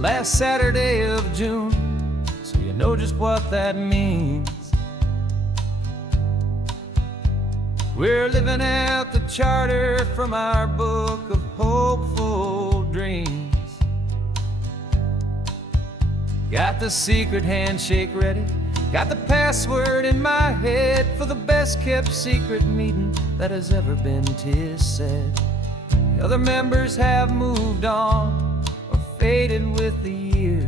last Saturday of June, so you know just what that means. We're living out the charter from our book of hopeful dreams. Got the secret handshake ready, got the password in my head for the best kept secret meeting that has ever been, 'tis said. The other members have moved on or faded with the years,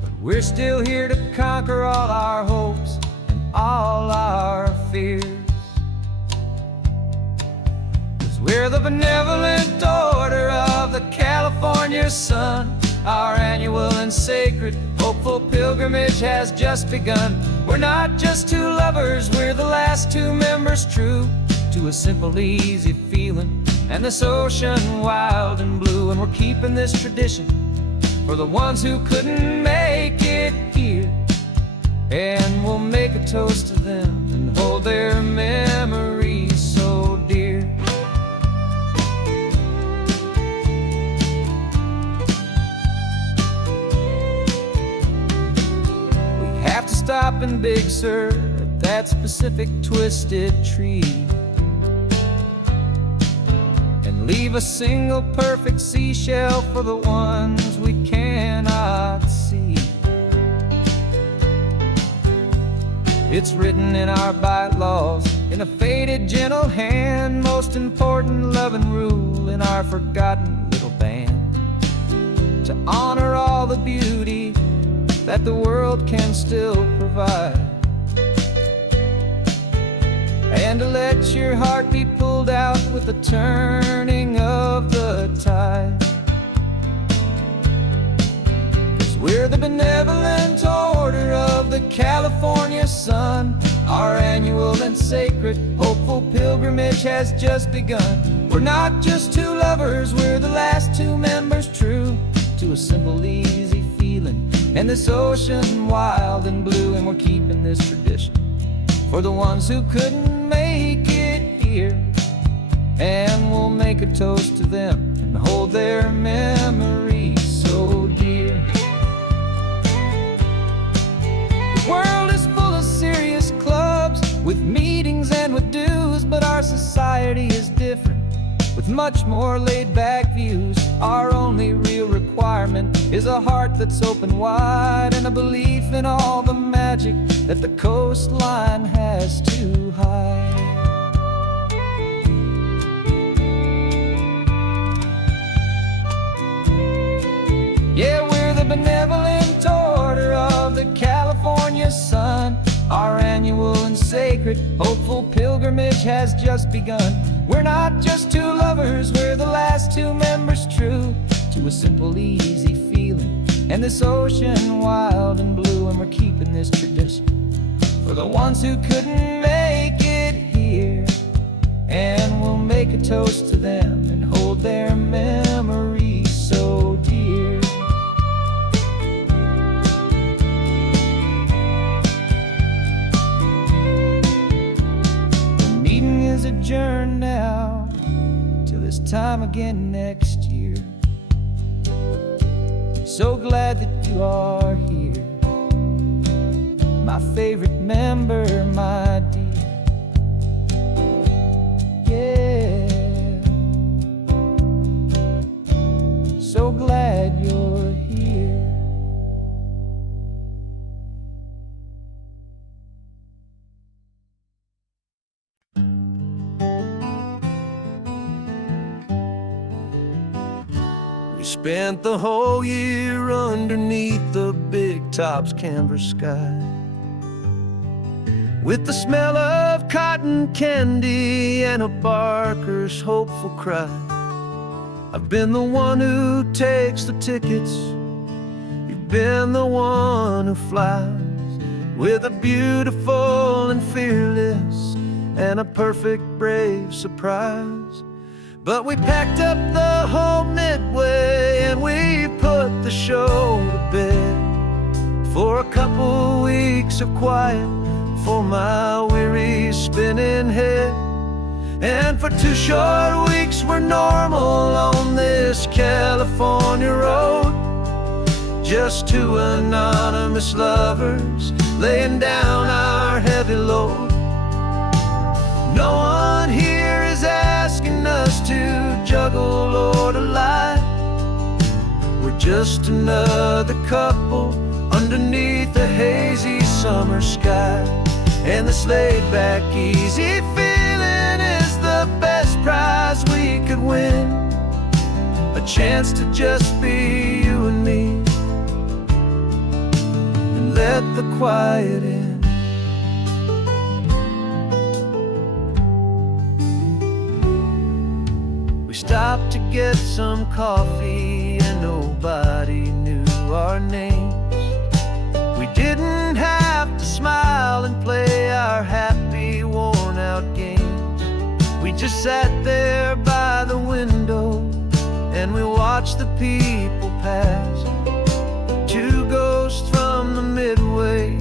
but we're still here to conquer all our hopes and all our fears. 'Cause we're the benevolent order of the California sun. Our annual and sacred hopeful pilgrimage has just begun. We're not just two lovers, we're the last two members true to a simple, easy feeling and this ocean wild and blue. And we're keeping this tradition for the ones who couldn't make it here, and we'll make a toast to them and hold their memories so dear. We have to stop in Big Sur at that specific twisted tree and leave a single perfect seashell for the ones we cannot see. It's written in our bylaws in a faded gentle hand, most important loving rule in our forgotten little band, to honor all the beauty that the world can still provide, and to let your heart be pulled out with the turning of the tide. 'Cause we're the benevolent order of the California sun. Our annual and sacred hopeful pilgrimage has just begun. We're not just two lovers, we're the last two members true to a simple, easy feeling and this ocean wild and blue. And we're keeping this tradition for the ones who couldn't make it here, and we'll make a toast to them and hold their memories so dear. The world is full of serious clubs with meetings and with dues, but our society is different with much more laid-back views. Our only real requirement is a heart that's open wide and a belief in all the magic that the coastline has to hide. Yeah, we're the benevolent order of the California sun. Our annual and sacred hopeful pilgrimage has just begun. We're not just two lovers, we're the last two members true to a simple, easy feeling and this ocean wild and blue. And we're keeping this tradition for the ones who couldn't make it here, and we'll make a toast to them and hold their memories so dear. The meeting is adjourned now till this time again next year. So glad that you are here, my favorite member, my dear. Yeah, so glad you're here. We spent the whole year underneath the big top's canvas sky, with the smell of cotton candy and a barker's hopeful cry. I've been the one who takes the tickets, you've been the one who flies, with a beautiful and fearless and a perfect brave surprise. But we packed up the whole Midway and we put the show to bed for a couple weeks of quiet for my weary spinning head. And for 2 short weeks we're normal on this California road. Just 2 anonymous lovers laying down our heavy load. No one here is asking us to juggle or to lie. We're just another couple underneath the hazy summer sky. And this laid-back, easy feeling is the best prize we could win. A chance to just be you and me, and let the quiet in. We stopped to get some coffee and nobody knew our names. We didn't have to smile and play our happy, worn-out games. We just sat there by the window and we watched the people pass. 2 ghosts from the Midway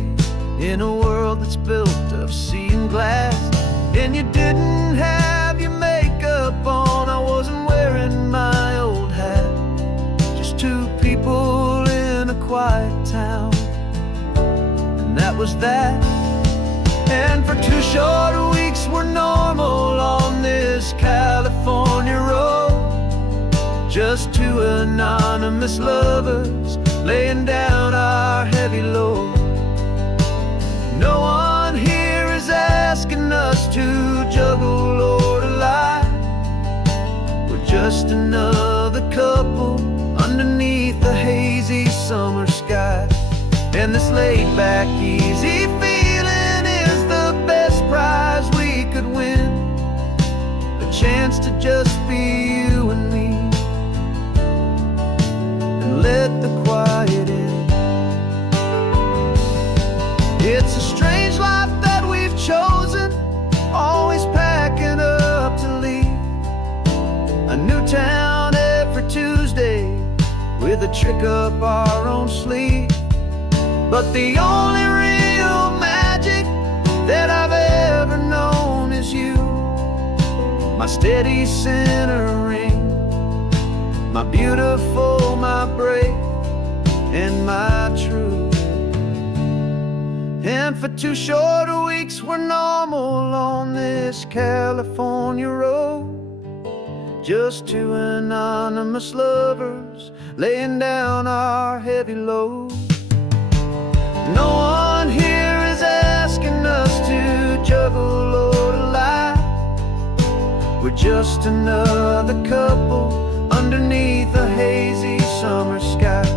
in a world that's built of sea and glass. And you didn't have your makeup on, I wasn't wearing my old hat. Just 2 people in a quiet town, that was that. And for 2 short weeks we're normal on this California road. Just 2 anonymous lovers laying down our heavy load. No one here is asking us to juggle or to lie. We're just another couple underneath the hazy summer sky. And this laid-back, easy feeling is the best prize we could win. A chance to just be you and me, and let the quiet in. It's a strange life that we've chosen, always packing up to leave. A new town every Tuesday with a trick up our own sleeve. But the only real magic that I've ever known is you. My steady centering, my beautiful, my brave, and my true. And for 2 short weeks we're normal on this California road. Just 2 anonymous lovers laying down our heavy load. No one here is asking us to juggle or to lie. We're just another couple underneath a hazy summer sky.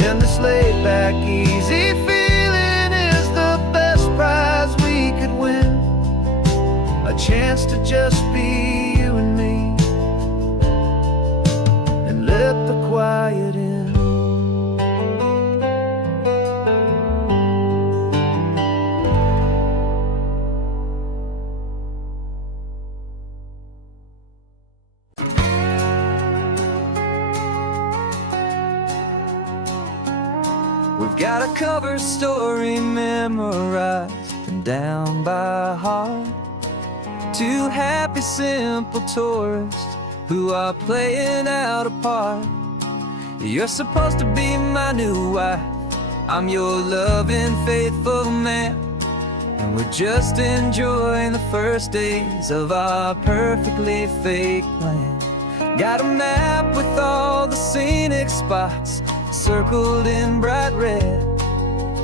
And this laid-back, easy feeling is the best prize we could win. A chance to just be you and me, and let the quiet in. We've got a cover story memorized and down by heart. 2 happy, simple tourists who are playing out a part. You're supposed to be my new wife, I'm your loving, faithful man. And we're just enjoying the first days of our perfectly fake plan. Got a map with all the scenic spots circled in bright red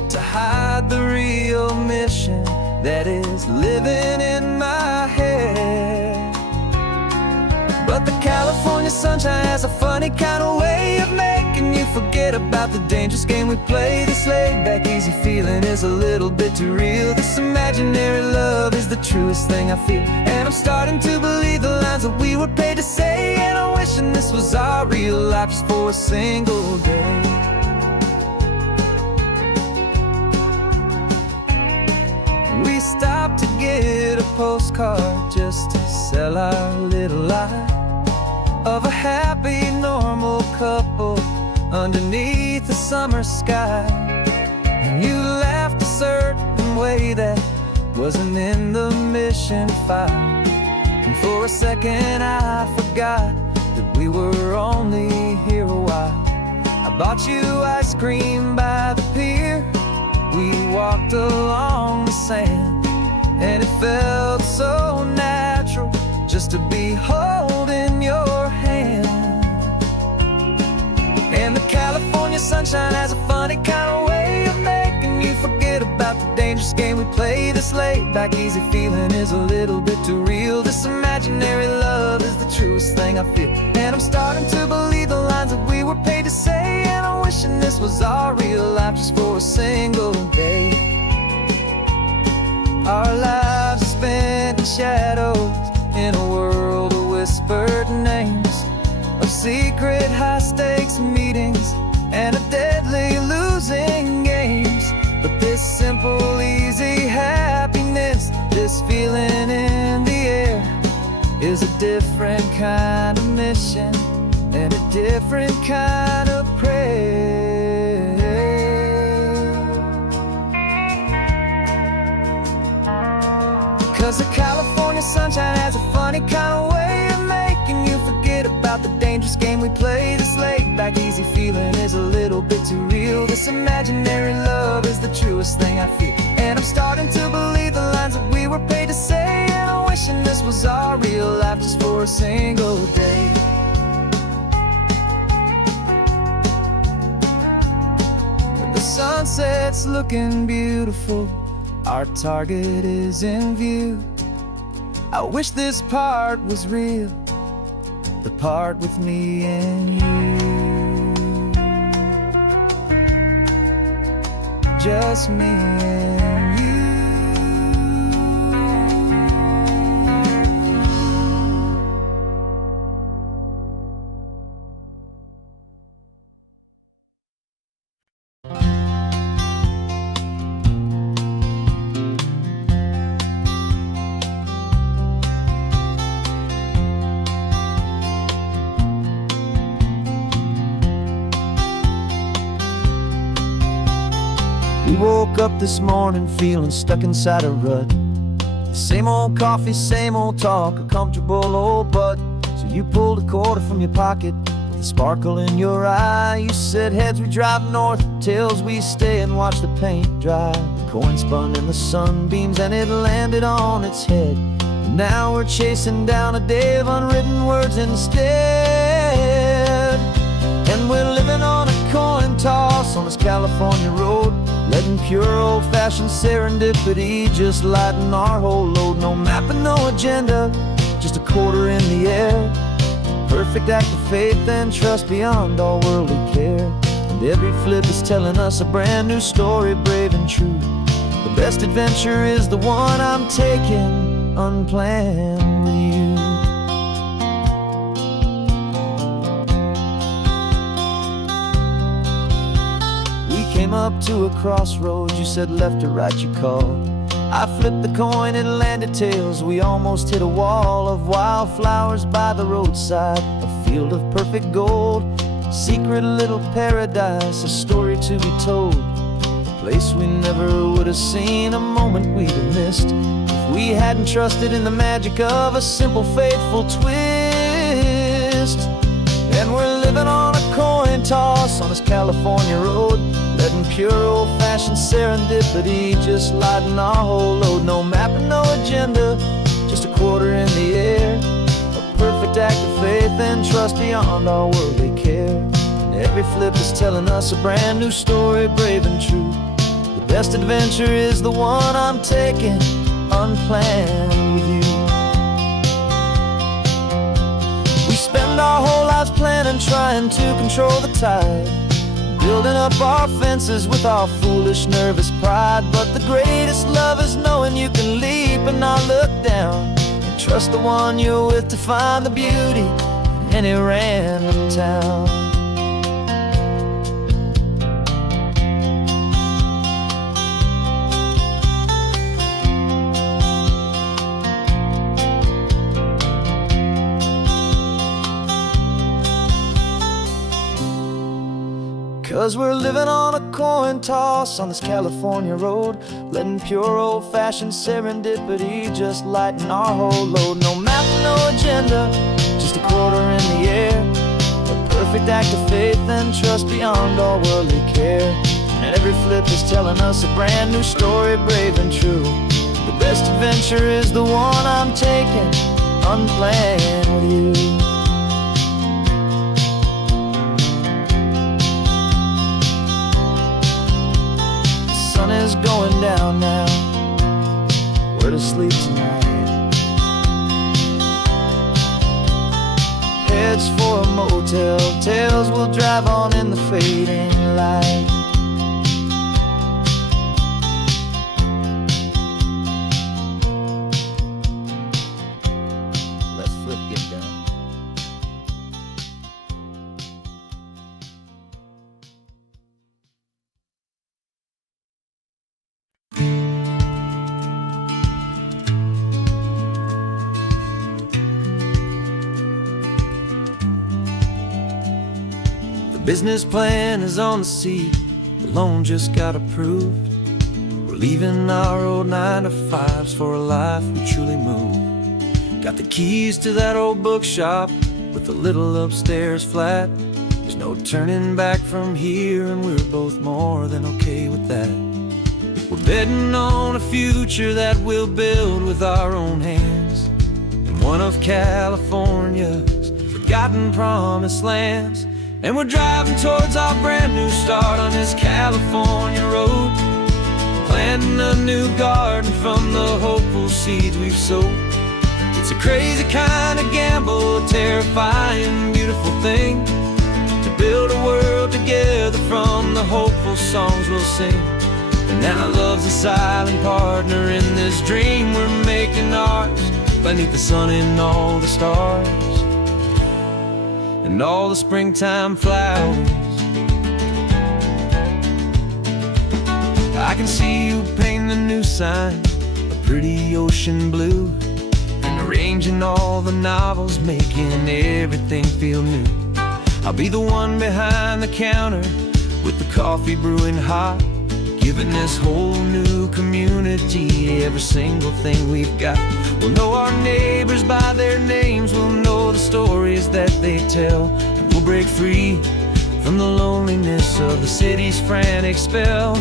to hide the real mission that is living in my head. But the California sunshine has a funny kind of way of making you forget about the dangerous game we play. This laid-back, easy feeling is a little bit too real. This imaginary love is the truest thing I feel. And I'm starting to believe the lines that we were paid to say. And I'm wishing this was our real life just for a single day. We stopped to get a postcard just to sell our little lie of a happy, normal couple underneath the summer sky. And you laughed a certain way that wasn't in the mission file. And For a second I forgot that we were only here a while. I bought you ice cream by the pier. We walked along the sand, and it felt so natural just to be holding your hand. And the California sunshine has a funny kind of way of making you forget about the dangerous game we play. This laid back easy feeling is a little bit too real. This imaginary love is the truest thing I feel. And I'm starting to believe the lines that we were paid to say. And I'm wishing this was our real life just for a single day. Our lives are spent in shadows, in a world of whispered names, of secret high-stakes meetings and of deadly losing games. But this simple, easy happiness, this feeling in the air, is a different kind of mission and a different kind of prayer. 'Cause the California sunshine has a funny kind of way of making you forget about the dangerous game we play. This laid back easy feeling is a little bit too real. This imaginary love is the truest thing I feel. And I'm starting to believe the lines that we were paid to say. And I'm wishing this was our real life just for a single day. The sunset's looking beautiful, our target is in view. I wish this part was real, the part with me and you. Just me and you. We woke up this morning feeling stuck inside a rut. Same old coffee, same old talk, a comfortable old butt. So you pulled a quarter from your pocket with a sparkle in your eye. You said heads we drive north, tails we stay and watch the paint dry. The coin spun in the sunbeams and it landed on its head. And now we're chasing down a day of unwritten words instead. And we're living on a coin toss on this California road, letting pure old-fashioned serendipity just lighten our whole load. No map and no agenda, just a quarter in the air. Perfect act of faith and trust beyond all worldly care. And every flip is telling us a brand new story, brave and true. The best adventure is the one I'm taking unplanned with you. Came up to a crossroads, you said left or right you called. I flipped the coin, it landed tails. We almost hit a wall of wildflowers by the roadside, a field of perfect gold, secret little paradise, a story to be told. A place we never would have seen, a moment we'd have missed if we hadn't trusted in the magic of a simple faithful twist. And we're living on a coin toss on this California road, letting pure old-fashioned serendipity just lighten our whole load. No map and no agenda, just a quarter in the air. A perfect act of faith and trust beyond all worldly care. And every flip is telling us a brand new story, brave and true. The best adventure is the one I'm taking unplanned with you. We spend our whole lives planning, trying to control the tide, building up our fences with our foolish, nervous pride. But the greatest love is knowing you can leap and not look down, and trust the one you're with to find the beauty in any random town. 'Cause we're living on a coin toss on this California road, letting pure old-fashioned serendipity just lighten our whole load. No map, no agenda, just a quarter in the air. A perfect act of faith and trust beyond all worldly care. And every flip is telling us a brand new story, brave and true. The best adventure is the one I'm taking, unplanned with you. The sun is going down now, we're to sleep tonight. Heads for a motel, tails will drive on in the fading light. Let's flip get done. Business plan is on the seat, the loan just got approved. We're leaving our old 9-to-5s for a life we truly move. Got the keys to that old bookshop with the little upstairs flat. There's no turning back from here, and we're both more than okay with that. We're betting on a future that we'll build with our own hands, in one of California's forgotten promised lands. And we're driving towards our brand new start on this California road, planting a new garden from the hopeful seeds we've sowed. It's a crazy kind of gamble, a terrifying, beautiful thing, to build a world together from the hopeful songs we'll sing. And now love's a silent partner in this dream we're making ours, beneath the sun and all the stars and all the springtime flowers. I can see you painting a new sign, a pretty ocean blue, and arranging all the novels, making everything feel new. I'll be the one behind the counter with the coffee brewing hot, giving this whole new community every single thing we've got. We'll know our neighbors by their names, we'll know the stories that they tell, and we'll break free from the loneliness of the city's frantic spell.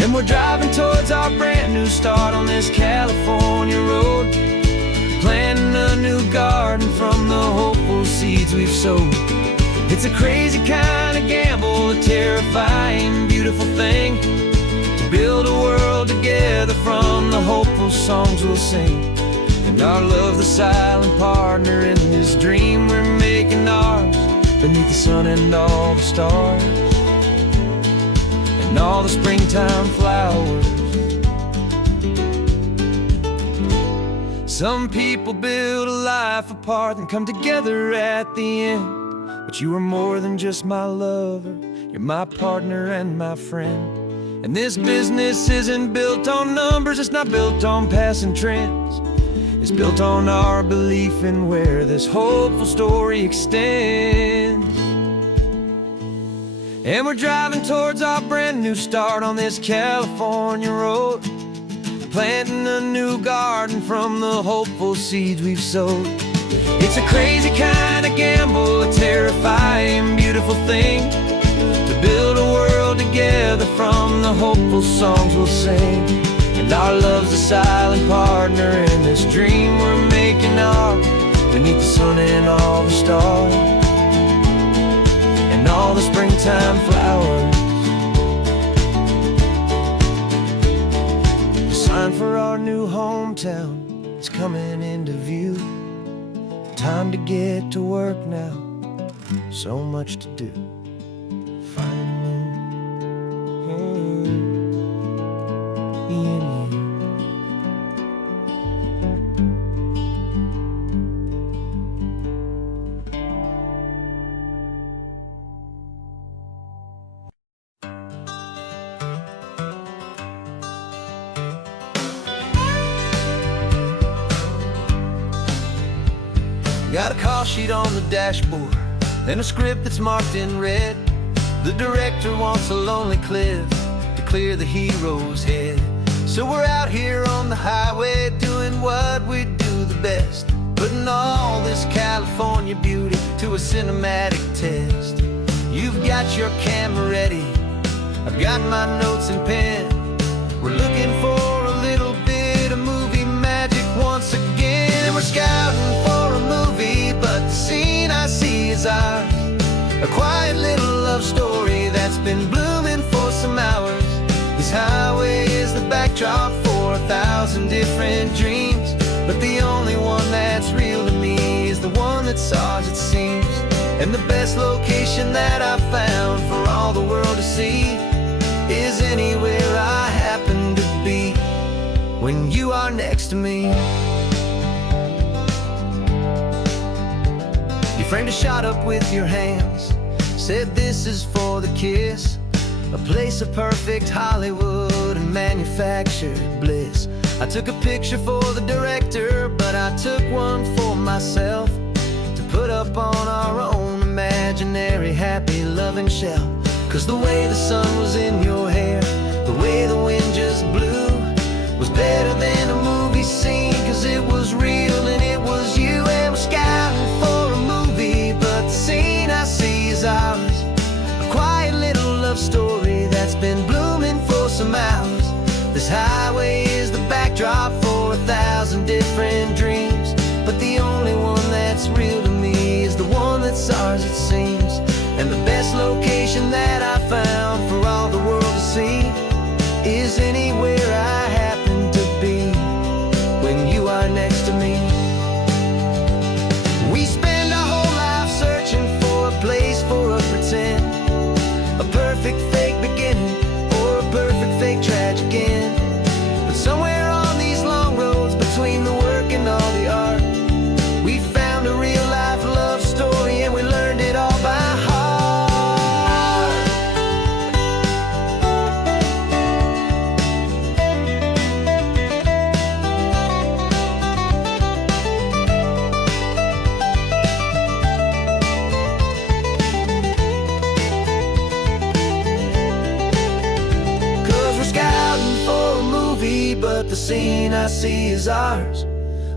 And we're driving towards our brand new start on this California road, planting a new garden from the hopeful seeds we've sowed. It's a crazy kind of gamble, a terrifying, beautiful thing, build a world together from the hopeful songs we'll sing. And our love's the silent partner in this dream we're making ours, beneath the sun and all the stars and all the springtime flowers. Some people build a life apart and come together at the end, but you are more than just my lover, you're my partner and my friend. And this business isn't built on numbers, it's not built on passing trends. It's built on our belief in where this hopeful story extends. And we're driving towards our brand new start on this California road, planting a new garden from the hopeful seeds we've sowed. It's a crazy kind of gamble, a terrifying, beautiful thing, to build a world together from the hopeful songs we'll sing. And our love's a silent partner in this dream we're making ours, beneath the sun and all the stars and all the springtime flowers. The sign for our new hometown is coming into view. Time to get to work now, so much to do. Got a call sheet on the dashboard and a script that's marked in red. The director wants a lonely cliff to clear the hero's head. So we're out here on the highway doing what we do the best, putting all this California beauty to a cinematic test. You've got your camera ready, I've got my notes and pen. We're looking for a little bit of movie magic once again. And we're scouting for a movie, but the scene I see is ours. A quiet little love story that's been blooming for some hours. This highway is the backdrop for 1,000 different dreams, but the only one that's real to me is the one that's ours, it seems. And the best location that I've found for all the world to see is anywhere I happen to be when you are next to me. You framed a shot up with your hands, said this is for the kiss, a place of perfect Hollywood and manufactured bliss. I took a picture for the director, but I took one for myself to put up on our own imaginary happy loving shelf. 'Cause the way the sun was in your hair, the way the wind just blew, was better than a movie scene, 'cause it was real and it was you. And we're scouting for a movie, but the scene I see is ours. A quiet little love story that's been blooming for some hours. This highway is the backdrop for 1,000 different dreams, but the only one that's real to me is the one that's ours, it seems. And the best location that I found for all the world to see is anywhere I happen to be when you are next to me. We spend our whole life searching for a place for a pretend, a perfect fake beginning or a perfect fake tragic end. But somewhere on these long roads between the work and all the art, we found a real life love story and we learned it all by heart. But the scene I see is ours.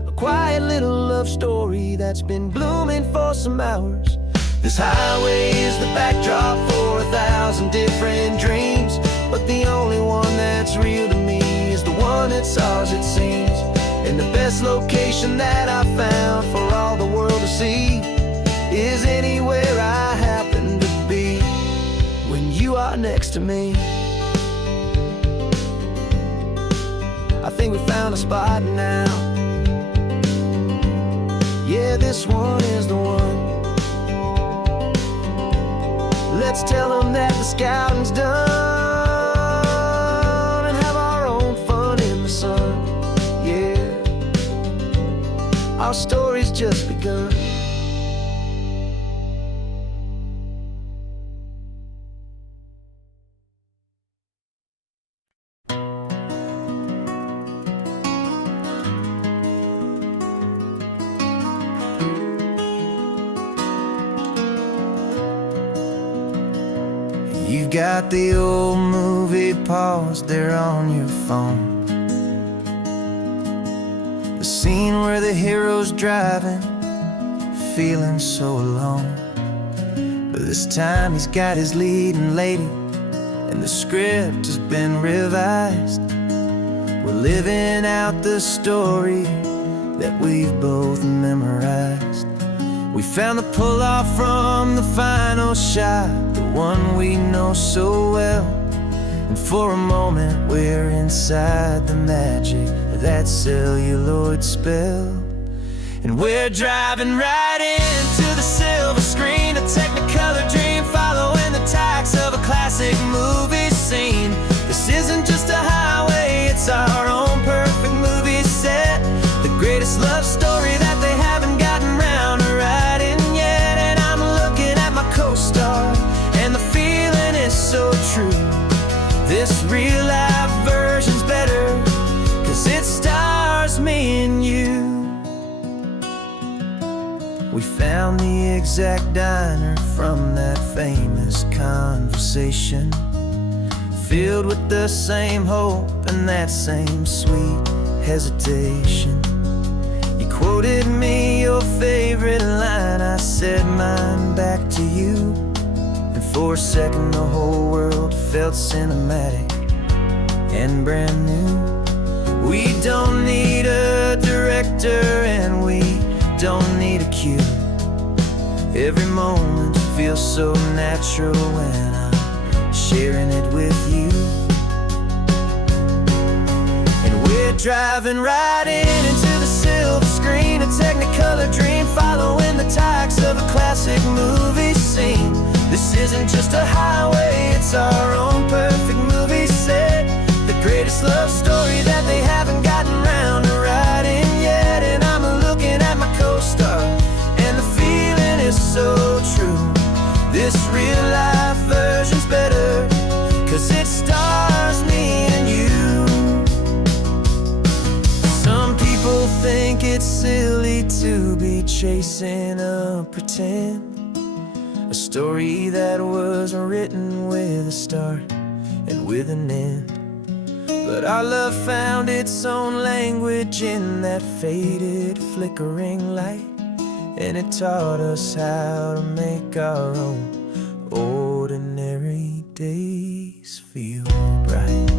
A quiet little love story that's been blooming for some hours. This highway is the backdrop for 1,000 different dreams, but the only one that's real to me is the one that's ours, it seems. And the best location that I found for all the world to see is anywhere I happen to be when you are next to me. I think we found a spot now. Yeah, this one is the one. Let's tell them that the scouting's done and have our own fun in the sun. Yeah, our story's just begun. You've got the old movie paused there on your phone, the scene where the hero's driving, feeling so alone. But this time he's got his leading lady, and the script has been revised. We're living out the story that we've both memorized. We found the pull-off from the final shot, the one we know so well. And for a moment we're inside the magic of that celluloid spell. And we're driving right into the silver screen, a Technicolor dream, following the tacks of a classic movie scene. This isn't just a highway, it's our own perfect movie set, the greatest love story that they haven't gotten round to writing yet. And I'm looking at my co-star, and the feeling is so true. This real life version's better, 'cause it stars me and you. We found the exact diner from that famous conversation, filled with the same hope and that same sweet hesitation. You quoted me your favorite line, I said mine back to you. And for a second the whole world felt cinematic and brand new. We don't need a director and we don't need a cue. Every moment feels so natural when I'm sharing it with you. And we're driving right into the silver screen, a Technicolor dream, following the tacks of a classic movie scene. This isn't just a highway, it's our own perfect movie set. The greatest love story that they haven't gotten round to writing yet. And I'm looking at my co-star, and the feeling is so true. This real life version's better, 'cause it stars me and you. Some people think it's silly to be chasing a pretend, a story that was written with a start and with an end. But our love found its own language in that faded, flickering light, and it taught us how to make our own ordinary days feel bright.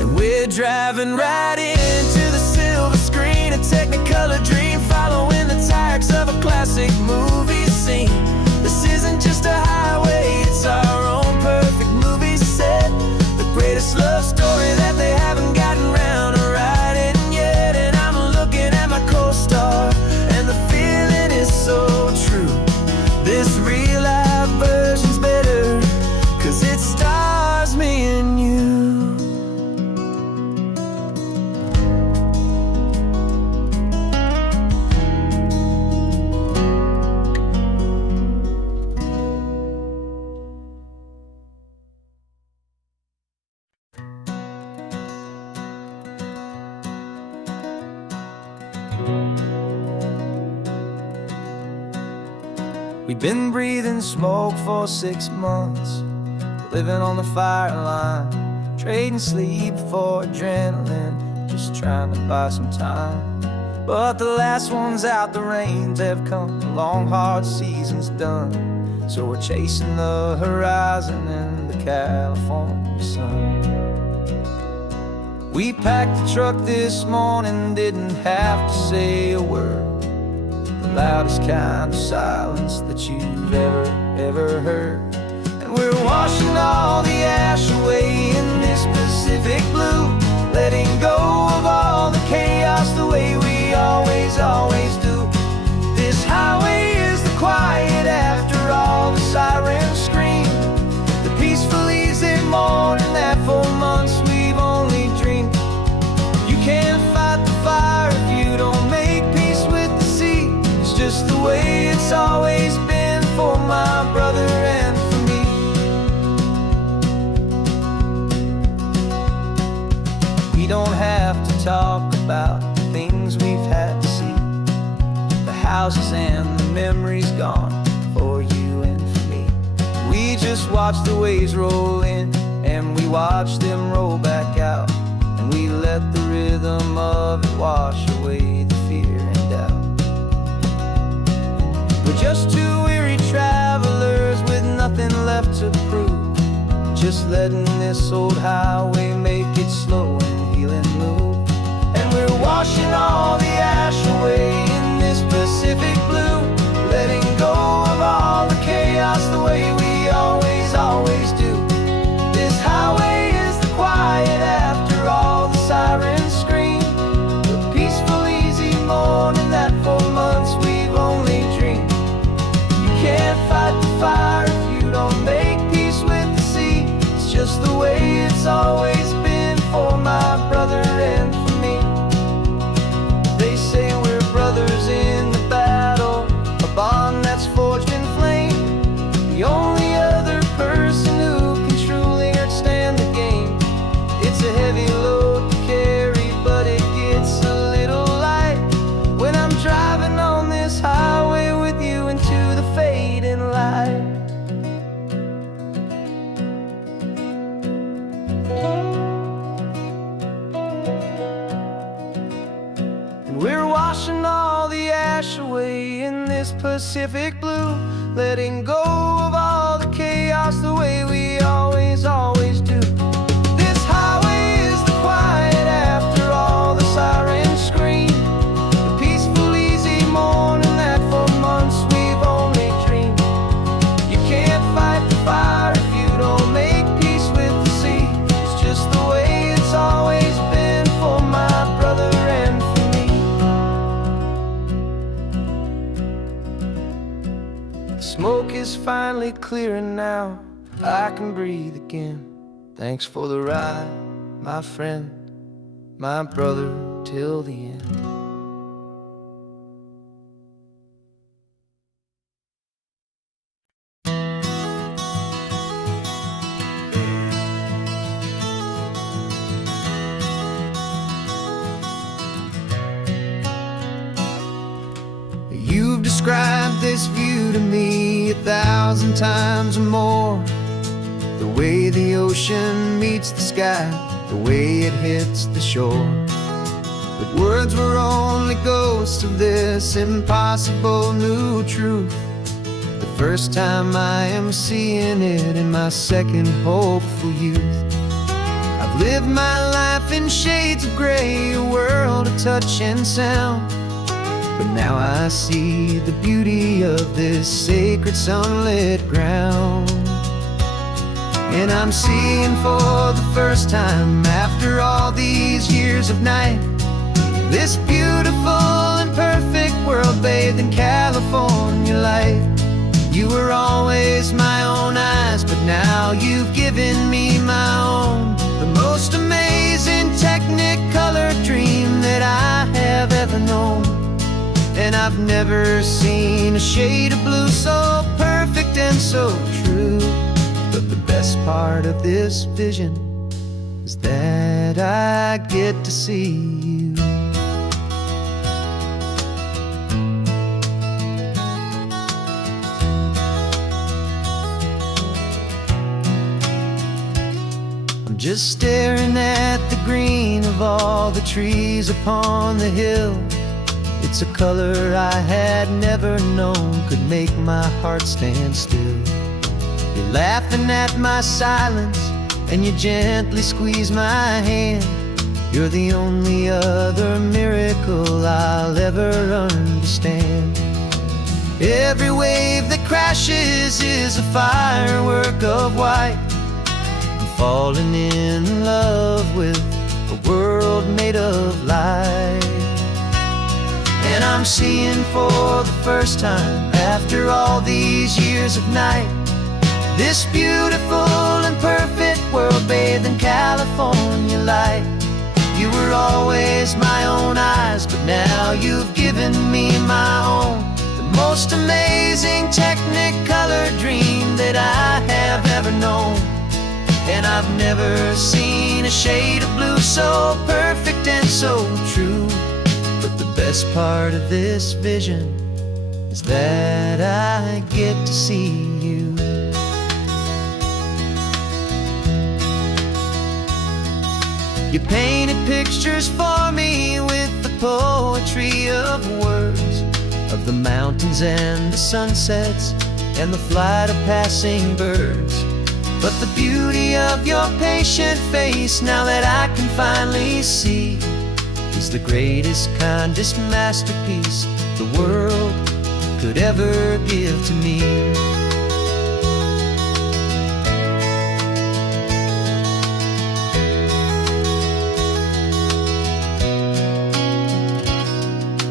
And we're driving right into the silver screen, a Technicolor dream, following the tacks of a classic movie scene. This isn't just a highway, it's our own perfect movie set. The greatest love story that they haven't gotten round to writing yet. And I'm looking at my co-star, and the feeling is so true. This real life version's better, 'cause it stars me and you. We've been breathing smoke for 6 months, living on the fire line, trading sleep for adrenaline, just trying to buy some time. But the last one's out, the rains have come, the long hard season's done. So we're chasing the horizon in the California sun. We packed the truck this morning, didn't have to say a word. The loudest kind of silence that you've ever heard. And we're washing all the ash away in this Pacific blue, letting go of all the chaos the way we always do. This highway is the quiet after all the sirens scream, the peaceful easy morning that for months we've only dreamed. You can't fight the fire if you don't make peace with the sea. It's just the way it's always been for my brother and for me. We don't have to talk about the things we've had to see, the houses and the memories gone for you and for me. We just watch the waves roll in, and we watch them roll back out, and we let the rhythm of it wash away the fear and doubt. We're just two weary travelers with nothing left to prove, just letting this old highway make it slow and healing move. And we're washing all the ash away in this Pacific blue, letting go of all the chaos the way we always do. This highway is the quiet after all the sirens scream, the peaceful easy morning that for months we've only dreamed. You can't fight the fire if you don't make peace with the sea. It's just the way it's always been for my brother and for me. They say we're brothers away in this Pacific blue, letting go of all the chaos the way we always do. This highway is the quiet after all the sirens scream, the peaceful, easy morning that for months we've only dreamed. You can't fight the fire if you don't make peace with the sea. It's just the way it's always been for my brother and for me. The smoke is finally clearing now, I can breathe again. Thanks for the ride, my friend, my brother, till the end. You've described this view to me 1,000 times or more. The way the ocean meets the sky, the way it hits the shore. But words were only ghosts of this impossible new truth. The first time I am seeing it in my second hopeful youth. I've lived my life in shades of gray, a world of touch and sound. But now I see the beauty of this sacred sunlit ground. And I'm seeing for the first time, after all these years of night, this beautiful and perfect world bathed in California light. You were always my own eyes, but now you've given me my own. The most amazing technicolor dream that I have ever known. And I've never seen a shade of blue so perfect and so true. But the best part of this vision is that I get to see you. I'm just staring at the green of all the trees upon the hill. It's a color I had never known could make my heart stand still. You're laughing at my silence, and you gently squeeze my hand. You're the only other miracle I'll ever understand. Every wave that crashes is a firework of white. I'm falling in love with a world made of light. And I'm seeing for the first time, after all these years of night, this beautiful and perfect world bathed in California light. You were always my own eyes, but now you've given me my own. The most amazing technicolor dream that I have ever known. And I've never seen a shade of blue so perfect and so true. But the best part of this vision is that I get to see you. You painted pictures for me with the poetry of words, of the mountains and the sunsets and the flight of passing birds. But the beauty of your patient face, now that I can finally see, is the greatest, kindest masterpiece the world could ever give to me.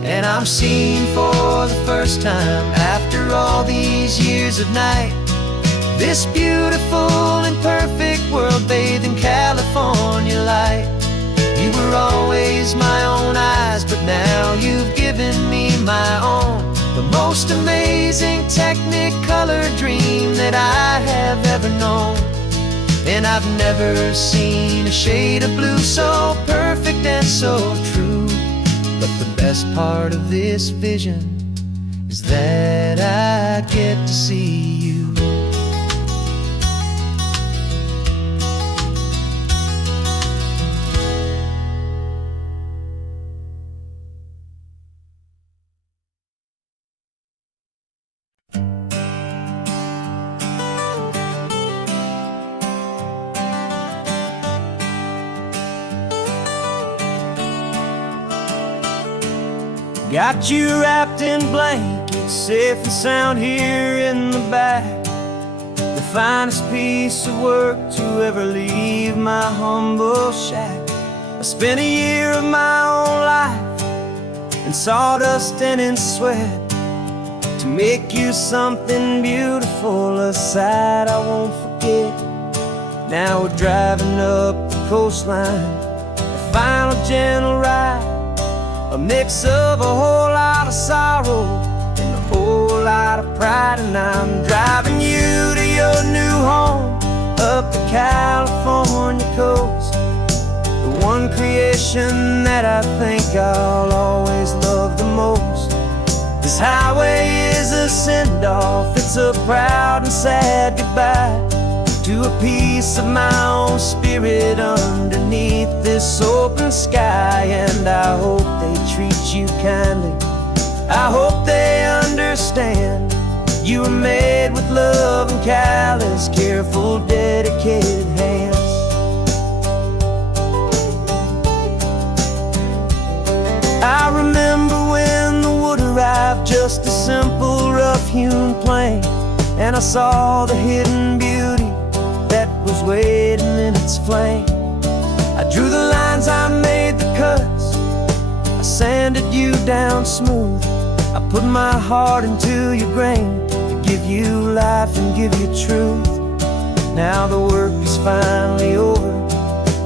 And I'm seeing for the first time, after all these years of night, this beautiful and perfect world bathed in California light. You were always my own eyes, but now you've given me my own. The most amazing technicolor dream that I have ever known. And I've never seen a shade of blue so perfect and so true. But the best part of this vision is that I get to see you. Got you wrapped in blankets, safe and sound here in the back. The finest piece of work to ever leave my humble shack. I spent a year of my own life in sawdust and in sweat to make you something beautiful, a sight I won't forget. Now we're driving up the coastline, a final gentle ride, a mix of a whole lot of sorrow and a whole lot of pride. And I'm driving you to your new home up the California coast, the one creation that I think I'll always love the most. This highway is a send-off, it's a proud and sad goodbye to a piece of my own spirit underneath this open sky. And I hope they treat you kindly, I hope they understand you were made with love and callous, careful, dedicated hands. I remember when the wood arrived, just a simple rough-hewn plank, and I saw the hidden beauty that was waiting in its flame. I drew the lines, I made the cuts, I sanded you down smooth. I put my heart into your grain to give you life and give you truth. Now the work is finally over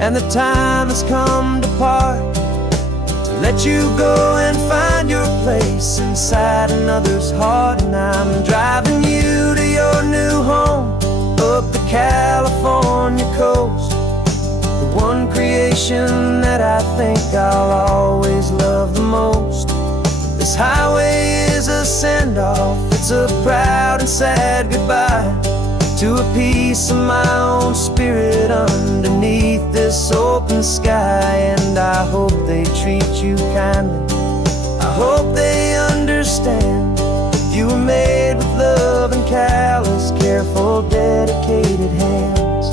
and the time has come to part, to let you go and find your place inside another's heart. And I'm driving you to your new home up the California coast, the one creation that I think I'll always love the most. This highway is a send-off, it's a proud and sad goodbye to a piece of my own spirit underneath this open sky. And I hope they treat you kindly, I hope they understand you were made with love and callous, careful, dedicated hands.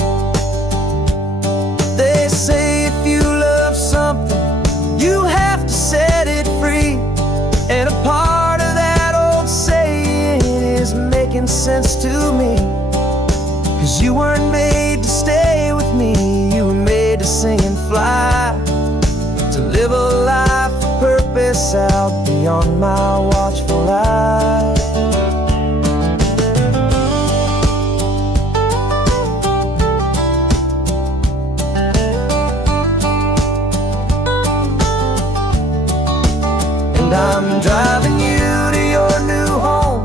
They say if you love something, you have to set it free. And a part of that old saying is making sense to me, 'cause you weren't made to stay with me, you were made to sing and fly, to live a life of purpose out beyond my watchful eye. And I'm driving you to your new home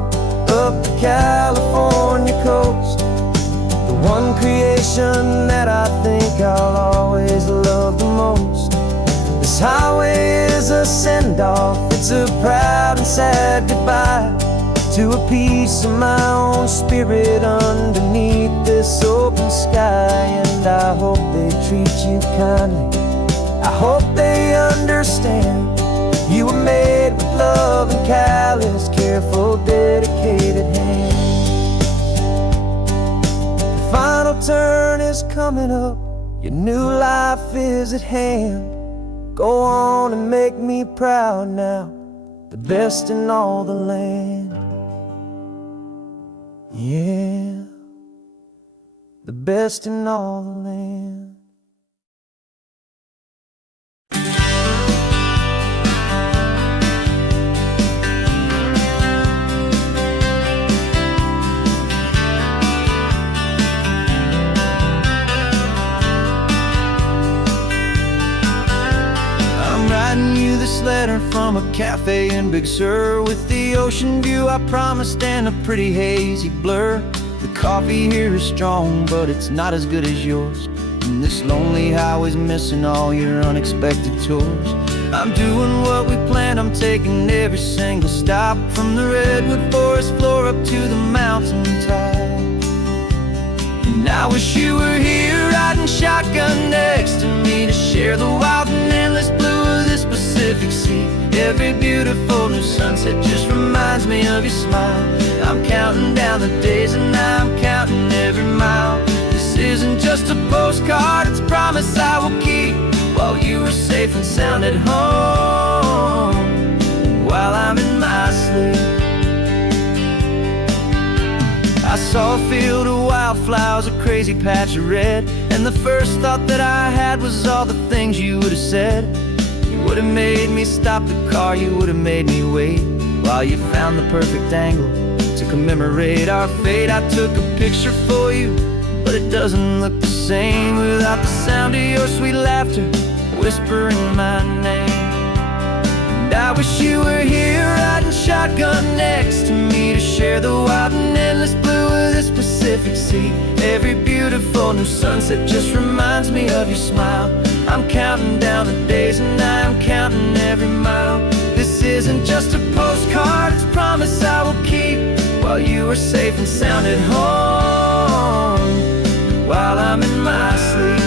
up the California coast, the one creation that I think I'll always love the most. This highway is a send-off, it's a proud and sad goodbye to a piece of my own spirit underneath this open sky. And I hope they treat you kindly, I hope they understand you were made with love and callous, careful, dedicated hands. The final turn is coming up, your new life is at hand. Go on and make me proud now, the best in all the land. Yeah, the best in all the land. Writing you this letter from a cafe in Big Sur, with the ocean view I promised and a pretty hazy blur. The coffee here is strong, but it's not as good as yours, and this lonely highway's missing all your unexpected tours. I'm doing what we planned, I'm taking every single stop, from the redwood forest floor up to the mountain top. And I wish you were here riding shotgun next to me, to share the wild and endless blue of this Pacific Sea. Every beautiful new sunset just reminds me of your smile. I'm counting down the days and I'm counting every mile. This isn't just a postcard, it's a promise I will keep, while you are safe and sound at home, while while I'm in my sleep. I saw a field of wildflowers, a crazy patch of red, and the first thought that I had was all the things you would have said. You would have made me stop the car, you would have made me wait while you found the perfect angle to commemorate our fate. I took a picture for you, but it doesn't look the same without the sound of your sweet laughter whispering my name. And I wish you were here riding shotgun next to me to share the wild and endless blue of this Pacific Sea. Every beautiful new sunset just reminds me of your smile. I'm counting down the days and I'm counting every mile. This isn't just a postcard, it's a promise I will keep while you are safe and sound at home, while I'm in my sleep.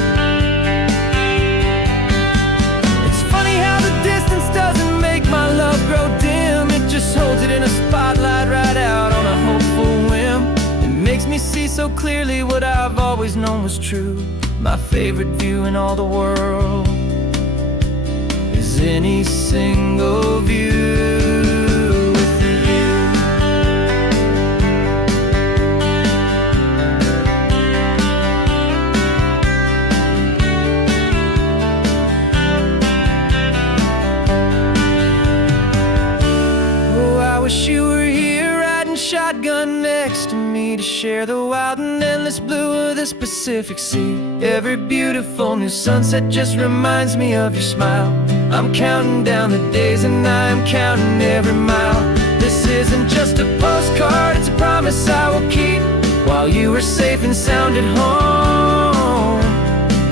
It's funny how the distance doesn't make my love grow dim. It just holds it in a spotlight right out on a hopeful whim. It makes me see so clearly what I've always known was true. My favorite view in all the world is any single view. Wish you were here riding shotgun next to me to share the wild and endless blue of this Pacific Sea. Every beautiful new sunset just reminds me of your smile. I'm counting down the days and I'm counting every mile. This isn't just a postcard, it's a promise I will keep while you are safe and sound at home,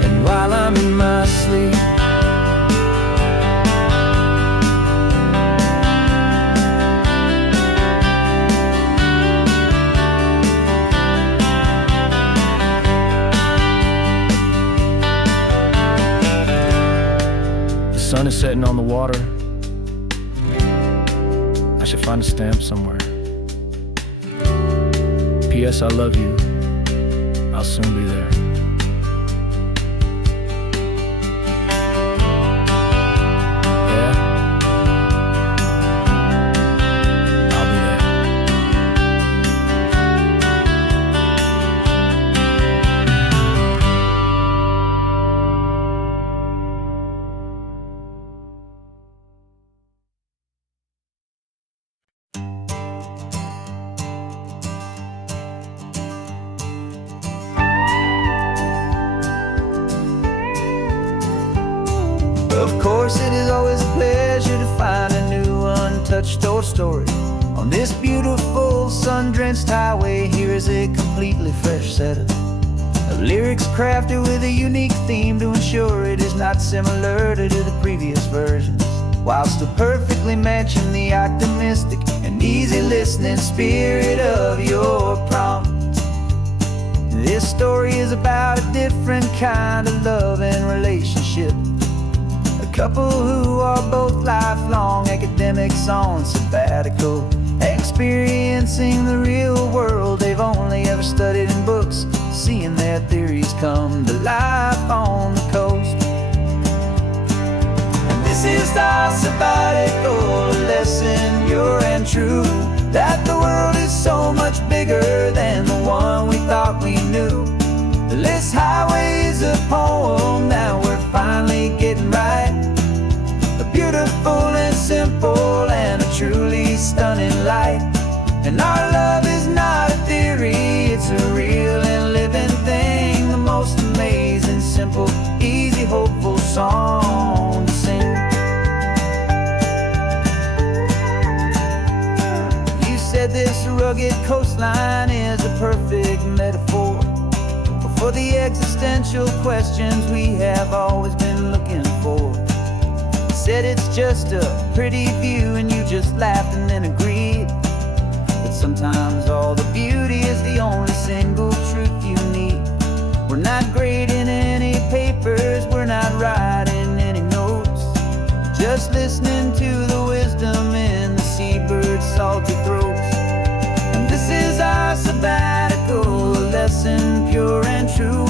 and while I'm in my sleep. The sun is setting on the water. I should find a stamp somewhere. P.S. I love you. I'll soon be there. Yeah? I'll be there. Of course, it is always a pleasure to find a new untouched old story. On this beautiful sun-drenched highway, here is a completely fresh set of lyrics crafted with a unique theme to ensure it is not similar to the previous versions, while still perfectly matching the optimistic and easy listening spirit of your prompt. This story is about a different kind of love and relationship. A couple who are both lifelong academics on sabbatical, experiencing the real world they've only ever studied in books, seeing their theories come to life on the coast. And this is our sabbatical lesson, pure and true, that the world is so much bigger than the one we thought we knew. This highway is a poem that we're finally getting right. A beautiful and simple and a truly stunning light. And our love is not a theory, it's a real and living thing. The most amazing, simple, easy, hopeful song to sing. You said this rugged coastline is a perfect metaphor for the existential questions we have always been looking for. Said it's just a pretty view and you just laughed and then agreed. But sometimes all the beauty is the only single truth you need. We're not grading any papers, we're not writing any notes, just listening to the wisdom in the seabird's salty throats. And this is our sabbatical lesson, pure and true,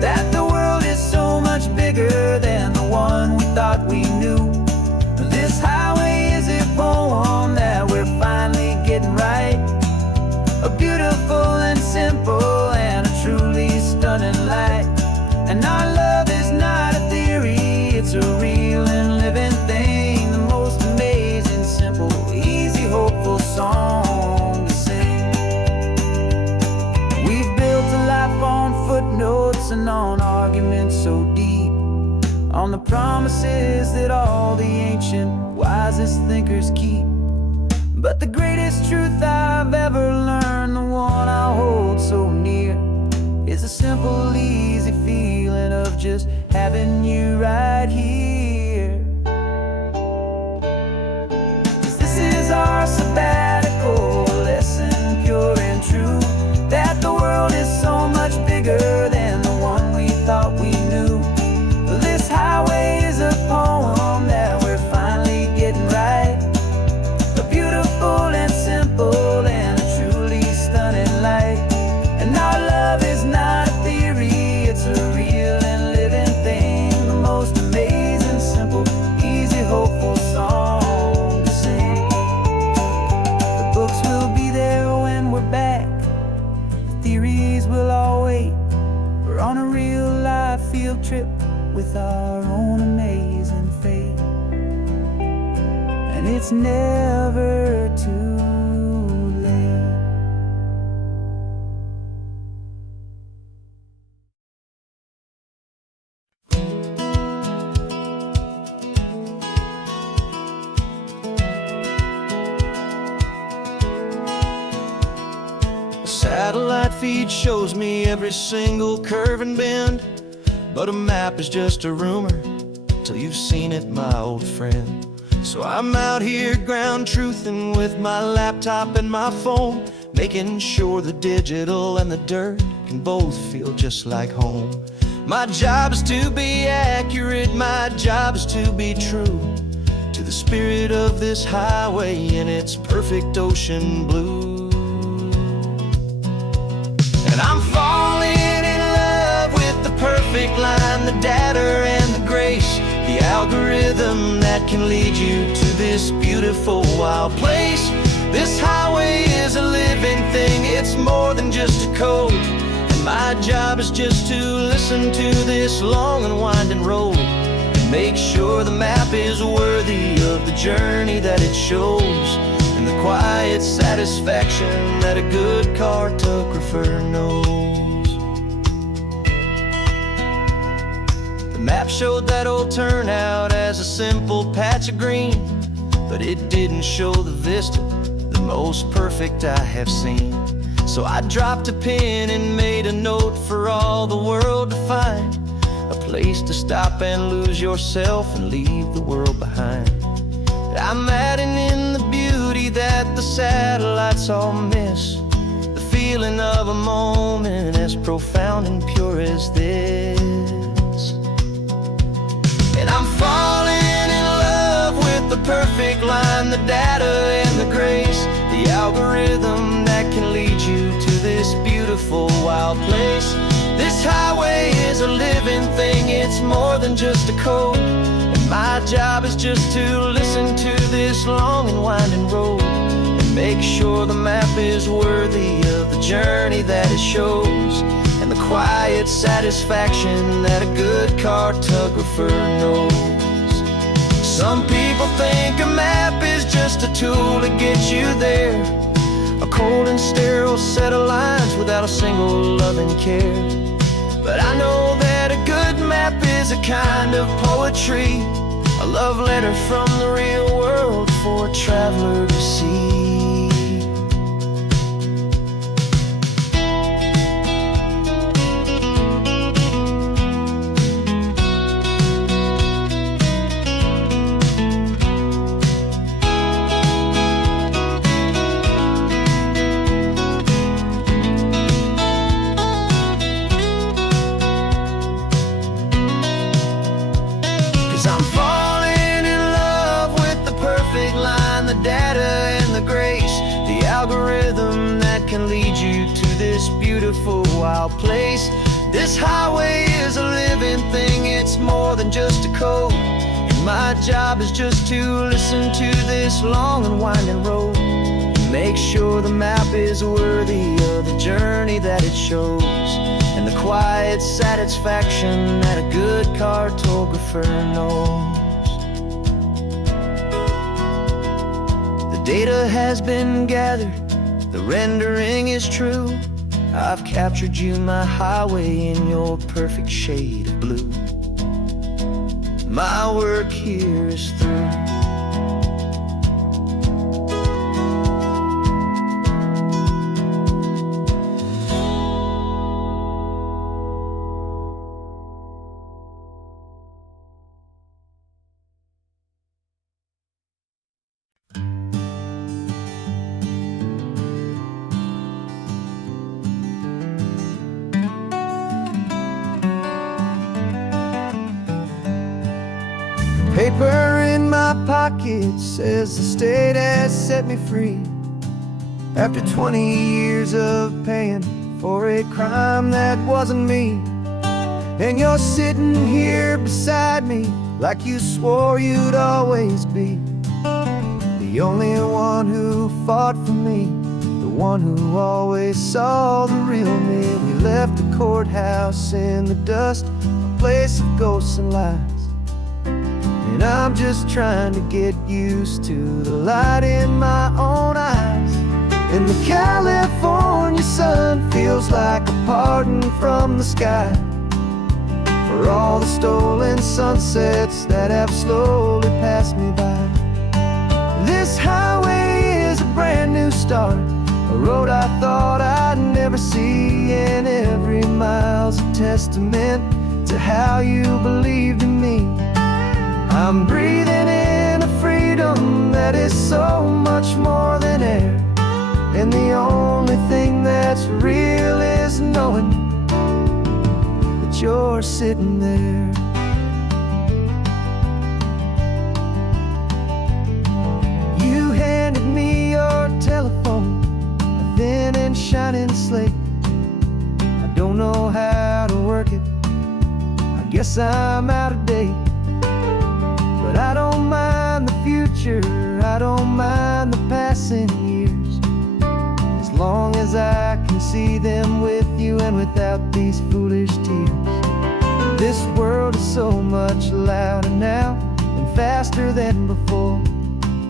that the world is so much bigger than the one we thought we knew. This highway is a poem dancing on arguments so deep, on the promises that all the ancient, wisest thinkers keep. But the greatest truth I've ever learned, the one I hold so near, is a simple, easy feeling of just having you right here. 'Cause this is our sabbatical, lesson pure and true, that the world is so much bigger than the one we thought we knew. This highway is a poem that we're finally getting right, a beautiful and simple and a truly stunning light. And our love is not a theory, it's a real and living thing, the most amazing, simple, easy, hopeful song to sing. The books will be there when we're back, the theories will all wait. We're on a real life field trip with our own amazing fate, and it's never too late. A satellite feed shows me every single curve and bend, but a map is just a rumor till you've seen it, my old friend. So I'm out here ground truthing with my laptop and my phone, making sure the digital and the dirt can both feel just like home. My job is to be accurate, my job is to be true to the spirit of this highway in its perfect ocean blue. And I'm falling in love with the perfect line, the data and the grace, the algorithm that can lead you to this beautiful wild place. This highway is a living thing, it's more than just a code, and my job is just to listen to this long and winding road and make sure the map is worthy of the journey that it shows, and the quiet satisfaction that a good cartographer knows. The map showed that old turnout as a simple patch of green, but it didn't show the vista, the most perfect I have seen. So I dropped a pin and made a note for all the world to find, a place to stop and lose yourself and leave the world behind. I'm adding in the beauty that the satellites all miss, the feeling of a moment as profound and pure as this. And I'm falling in love with the perfect line, the data and the grace, the algorithm that can lead you to this beautiful wild place. This highway is a living thing, it's more than just a code, and my job is just to listen to this long and winding road and make sure the map is worthy of the journey that it shows, and the quiet satisfaction that a good cartographer knows. Some people think a map is just a tool to get you there, a cold and sterile set of lines without a single loving care. But I know that a good map is a kind of poetry, a love letter from the real world for a traveler to see. I'm falling in love with the perfect line, the data and the grace, the algorithm that can lead you to this beautiful wild place. This highway is a living thing, it's more than just a code, and my job is just to listen to this long and winding road and make sure the map is worthy of the journey that it shows, and the quiet satisfaction that a good cartographer knows. The data has been gathered, the rendering is true, I've captured you, my highway, in your perfect shade of blue. My work here is through. Paper in my pocket says the state has set me free after 20 years of paying for a crime that wasn't me. And you're sitting here beside me like you swore you'd always be the only one who fought for me, the one who always saw the real me. We left the courthouse in the dust, a place of ghosts and lies. And I'm just trying to get used to the light in my own eyes. And the California sun feels like a pardon from the sky for all the stolen sunsets that have slowly passed me by. This highway is a brand new start, a road I thought I'd never see, and every mile's a testament to how you believed in me. I'm breathing in a freedom that is so much more than air, and the only thing that's real is knowing that you're sitting there. You handed me your telephone, a thin and shining slate. I don't know how to work it, I guess I'm out of date. But I don't mind the future, I don't mind the passing years, as long as I can see them with you and without these foolish tears. This world is so much louder now and faster than before,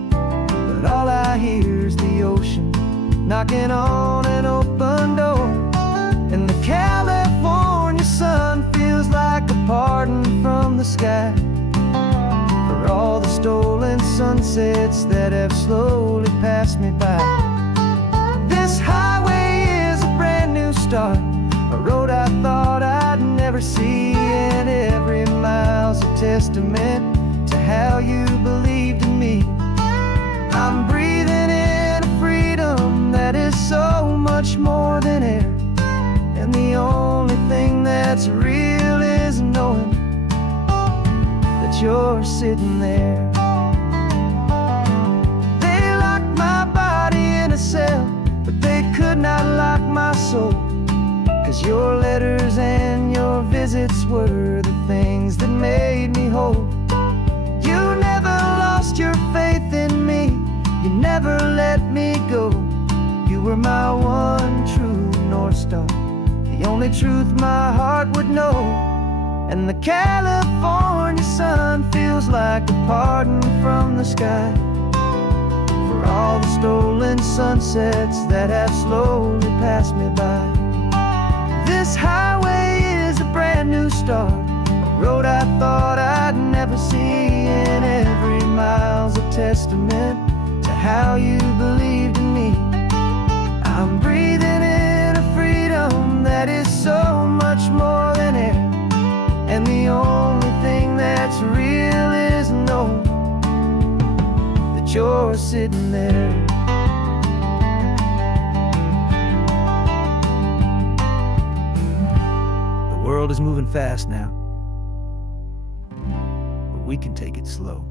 but all I hear is the ocean knocking on an open door. And the California sun feels like a pardon from the sky for all the stolen sunsets that have slowly passed me by. This highway is a brand new start, a road I thought I'd never see, and every mile's a testament to how you believed in me. I'm breathing in a freedom that is so much more than air, and the only thing that's real is knowing that you're sitting there. They locked my body in a cell, but they could not lock my soul, 'cause your letters and your visits were the things that made me whole. You never lost your faith in me, you never let me go. You were my one true North Star, the only truth my heart would know. And the California sun feels like a pardon from the sky for all the stolen sunsets that have slowly passed me by. This highway is a brand new start, a road I thought I'd never see, and every mile's a testament to how you believed in me. I'm breathing in a freedom that is so much more than air, and the only thing that's real is knowing that you're sitting there. The world is moving fast now, but we can take it slow.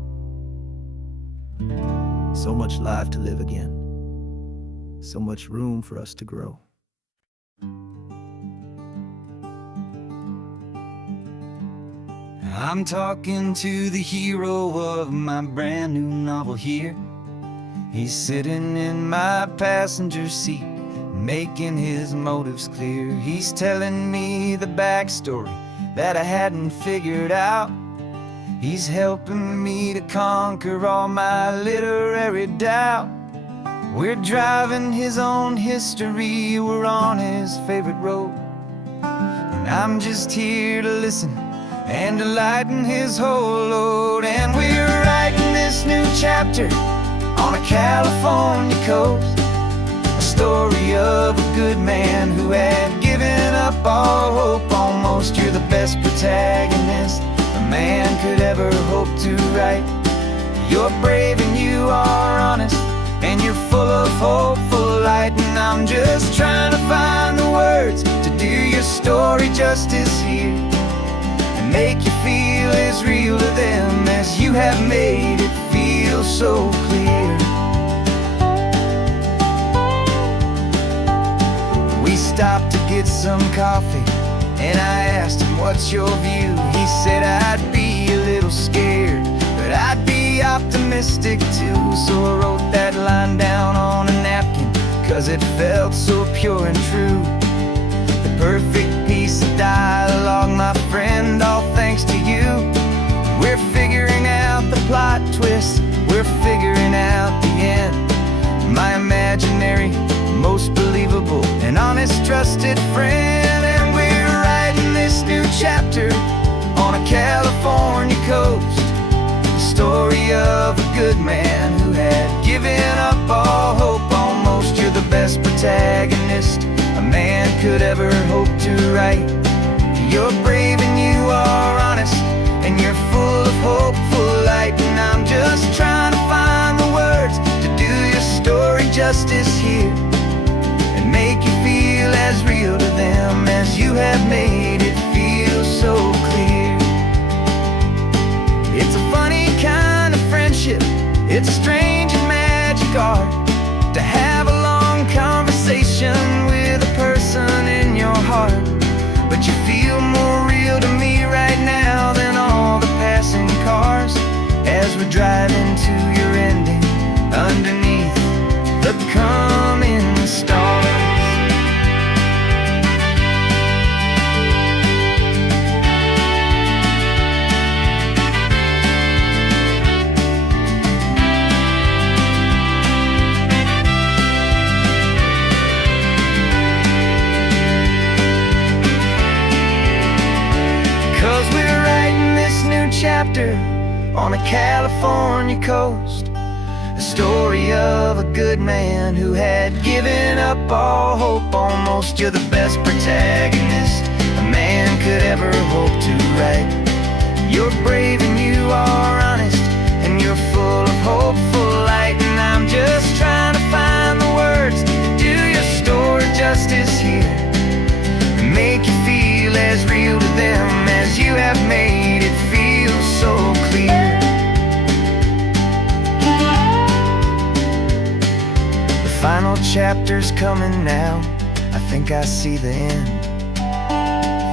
So much life to live again, so much room for us to grow. I'm talking to the hero of my brand new novel here. He's sitting in my passenger seat, making his motives clear. He's telling me the backstory that I hadn't figured out. He's helping me to conquer all my literary doubt. We're driving his own history, we're on his favorite road, and I'm just here to listen and to lighten his whole load. And we're writing this new chapter on a California coast, a story of a good man who had given up all hope almost. You're the best protagonist a man could ever hope to write. You're brave and you are honest, and you're full of hopeful light. And I'm just trying to find the words to do your story justice here, and make you feel as real to them as you have made it feel so clear. We stopped to get some coffee, and I asked him, what's your view? He said, I'd be a little scared, but I'd be optimistic too. So I wrote that line down on a napkin, 'cause it felt so pure and true. The perfect piece of dialogue, my friend, all thanks to you. We're figuring out the plot twist, we're figuring out the end. My imaginary, most believable and honest trusted friend. And we're writing this new chapter on a California coast, the story of a good man who had given up all hope almost. You're the best protagonist a man could ever hope to write. You're brave and you are honest, and you're full of hopeful light. And I'm just trying to find the words to do your story justice here, and make you feel as real to them as you have made it feel so clear. It's a funny kind of friendship, it's a strange and magic art to have a long conversation with a person in your heart. But you feel more real to me right now than all the passing cars, as we're driving to your ending underneath the coming stars. 'Cause we're writing this new chapter on a California coast, a story of a good man who had given up all hope almost. You're the best protagonist a man could ever hope to write. You're brave and you are honest, and you're full of hopeful light. And I'm just trying to find the words to do your story justice here, and make you feel as real to them as you have made it feel so clear. The final chapter's coming now, I think I see the end.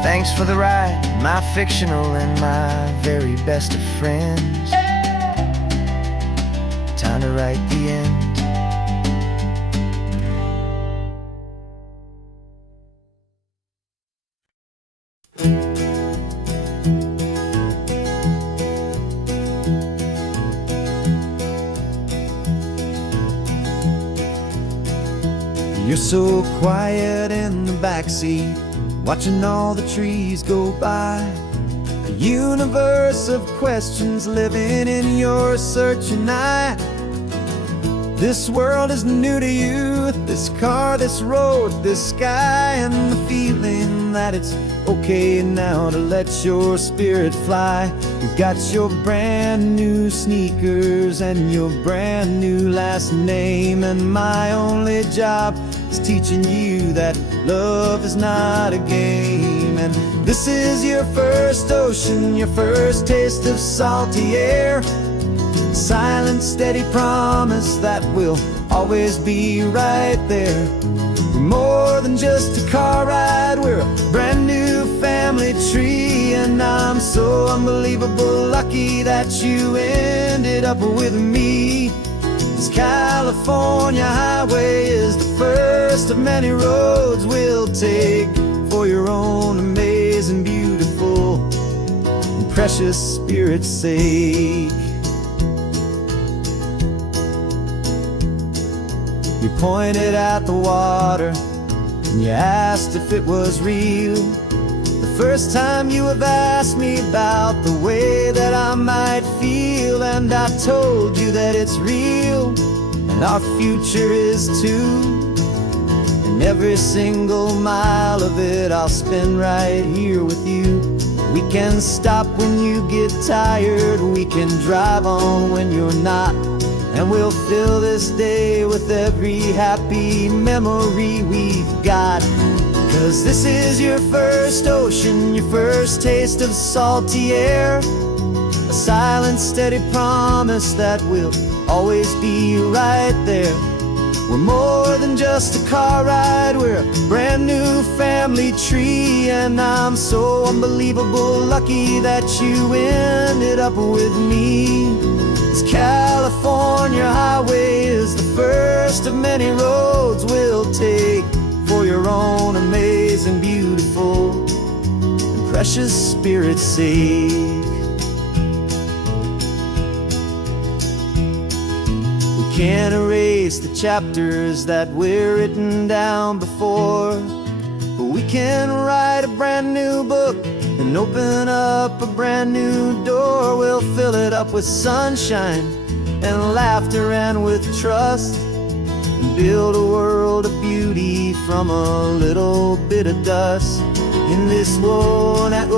Thanks for the ride, my fictional and my very best of friends. Time to write the end. You're so quiet in the backseat, watching all the trees go by. A universe of questions living in your searching eye. This world is new to you, this car, this road, this sky, and the feeling that it's okay now to let your spirit fly. You've got your brand new sneakers and your brand new last name, and my only job is teaching you that love is not a game. And this is your first ocean, your first taste of salty air, silent, steady promise that we'll always be right there. We're more than just a car ride, we're a brand new family tree. And I'm so unbelievable lucky that you ended up with me. This California highway is the first of many roads we'll take for your own amazing, beautiful, and precious spirit's sake. pointed at the water, and you asked if it was real. The first time you have asked me about the way that I might feel, and I told you that it's real, and our future is too. And every single mile of it I'll spend right here with you. We can stop when you get tired, we can drive on when you're not, and we'll fill this day with every happy memory we've got. 'Cause this is your first ocean, your first taste of salty air, a silent, steady promise that we'll always be right there. We're more than just a car ride, we're a brand new family tree, and I'm so unbelievable lucky that you ended up with me. This California highway is the first of many roads we'll take for your own amazing, beautiful, and precious spirit's sake. Can't erase the chapters that were written down before, but we can write a brand new book and open up a brand new door. We'll fill it up with sunshine and laughter and with trust, and build a world of beauty from a little bit of dust. In this world that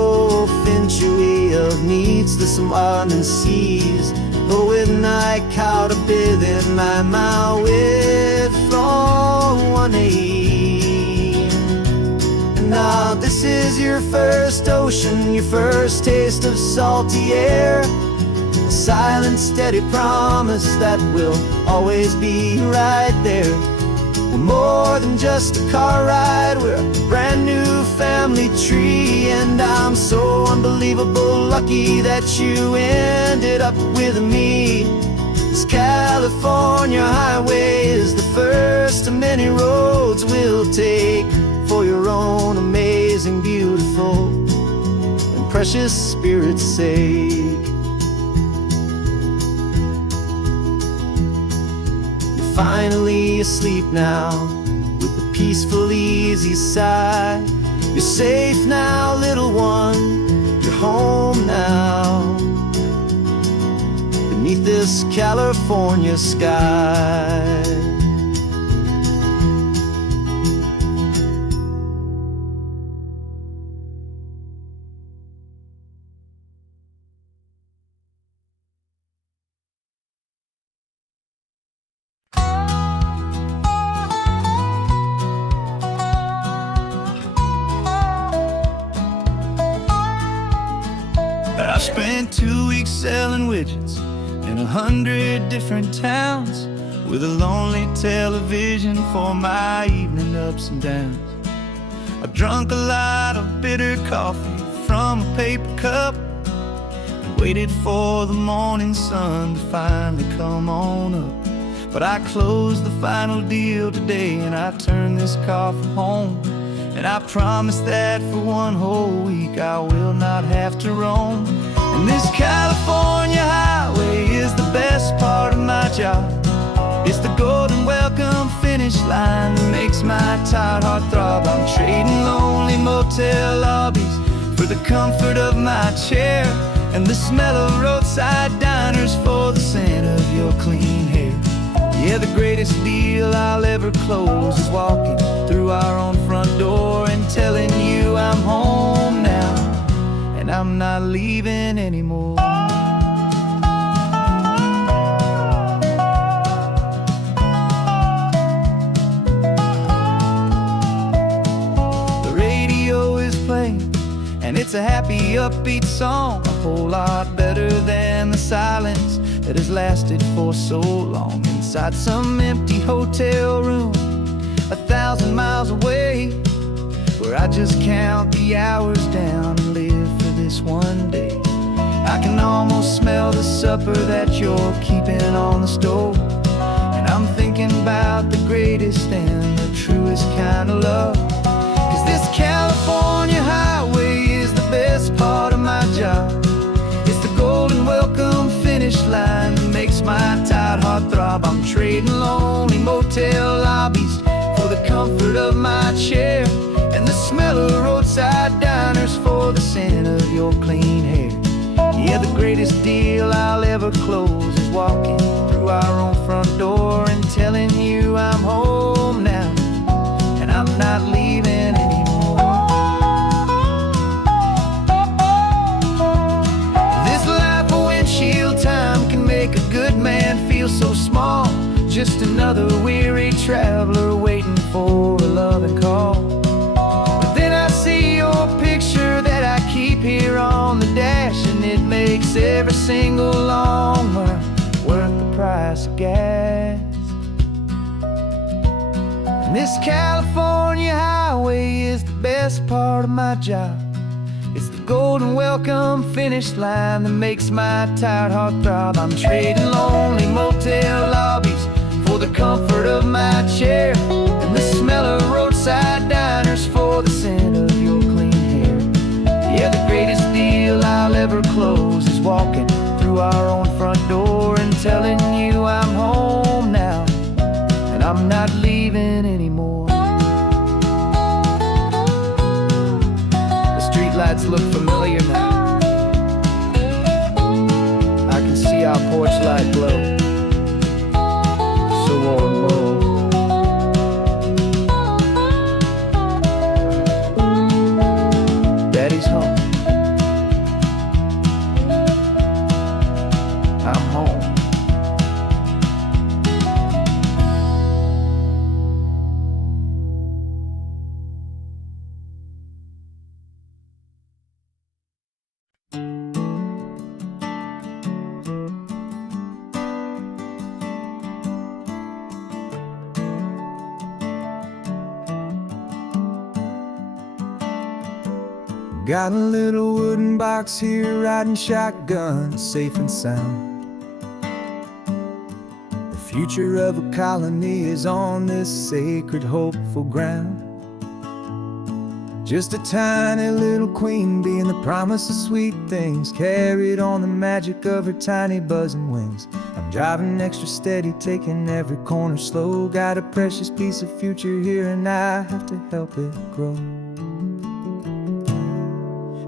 century of needs the surrounding seas, but when I caught a bit in my mouth with from one aim. And now this is your first ocean, your first taste of salty air, a silent, steady promise that we'll always be right there. We're more than just a car ride, we're a brand new family tree, and I'm so unbelievable lucky that you ended up with me. This California highway is the first of many roads we'll take for your own amazing, beautiful, and precious spirit's sake. Finally asleep now, with a peaceful, easy sigh. You're safe now, little one, you're home now, beneath this California sky. I spent 2 weeks selling widgets in 100 different towns, with a lonely television for my evening ups and downs. I drank a lot of bitter coffee from a paper cup, and waited for the morning sun to finally come on up. But I closed the final deal today, and I turned this car from home. And I promise that for one whole week I will not have to roam. And this California highway is the best part of my job. It's the golden welcome finish line that makes my tired heart throb. I'm trading lonely motel lobbies for the comfort of my chair, and the smell of roadside diners for the scent of your clean hair. Yeah, the greatest deal I'll ever close is walking through our own front door and telling you I'm home now, and I'm not leaving anymore. The radio is playing, and it's a happy, upbeat song, a whole lot better than the silence that has lasted for so long. Inside some empty hotel room 1,000 miles away, where I just count the hours down and live for this one day. I can almost smell the supper that you're keeping on the stove, and I'm thinking about the greatest and the truest kind of love. 'Cause this California highway is the best part of my job. It's the golden welcome finish line that makes my tired heart throb. I'm trading lonely motel my chair, and the smell of roadside diners for the scent of your clean hair. Yeah, the greatest deal I'll ever close is walking through our own front door and telling you I'm home now, and I'm not leaving anymore. This life of windshield time can make a good man feel so small, just another weary traveler waiting for a loving call. But then I see your picture that I keep here on the dash, and it makes every single long mile worth the price of gas. And this California highway is the best part of my job. It's the golden welcome finish line that makes my tired heart throb. I'm trading lonely motel lobbies for the comfort of my chair, and the smell of roadside diners for the scent of your clean hair. Yeah, the greatest deal I'll ever close is walking through our own front door and telling you I'm home now, and I'm not leaving anymore. The streetlights look familiar now. I can see our porch light glow, so warm, low. Daddy's home. I'm home. Got a little wooden box here, riding shotgun, safe and sound. The future of a colony is on this sacred, hopeful ground. Just a tiny little queen bee, and the promise of sweet things carried on the magic of her tiny buzzing wings. I'm driving extra steady, taking every corner slow. Got a precious piece of future here, and I have to help it grow.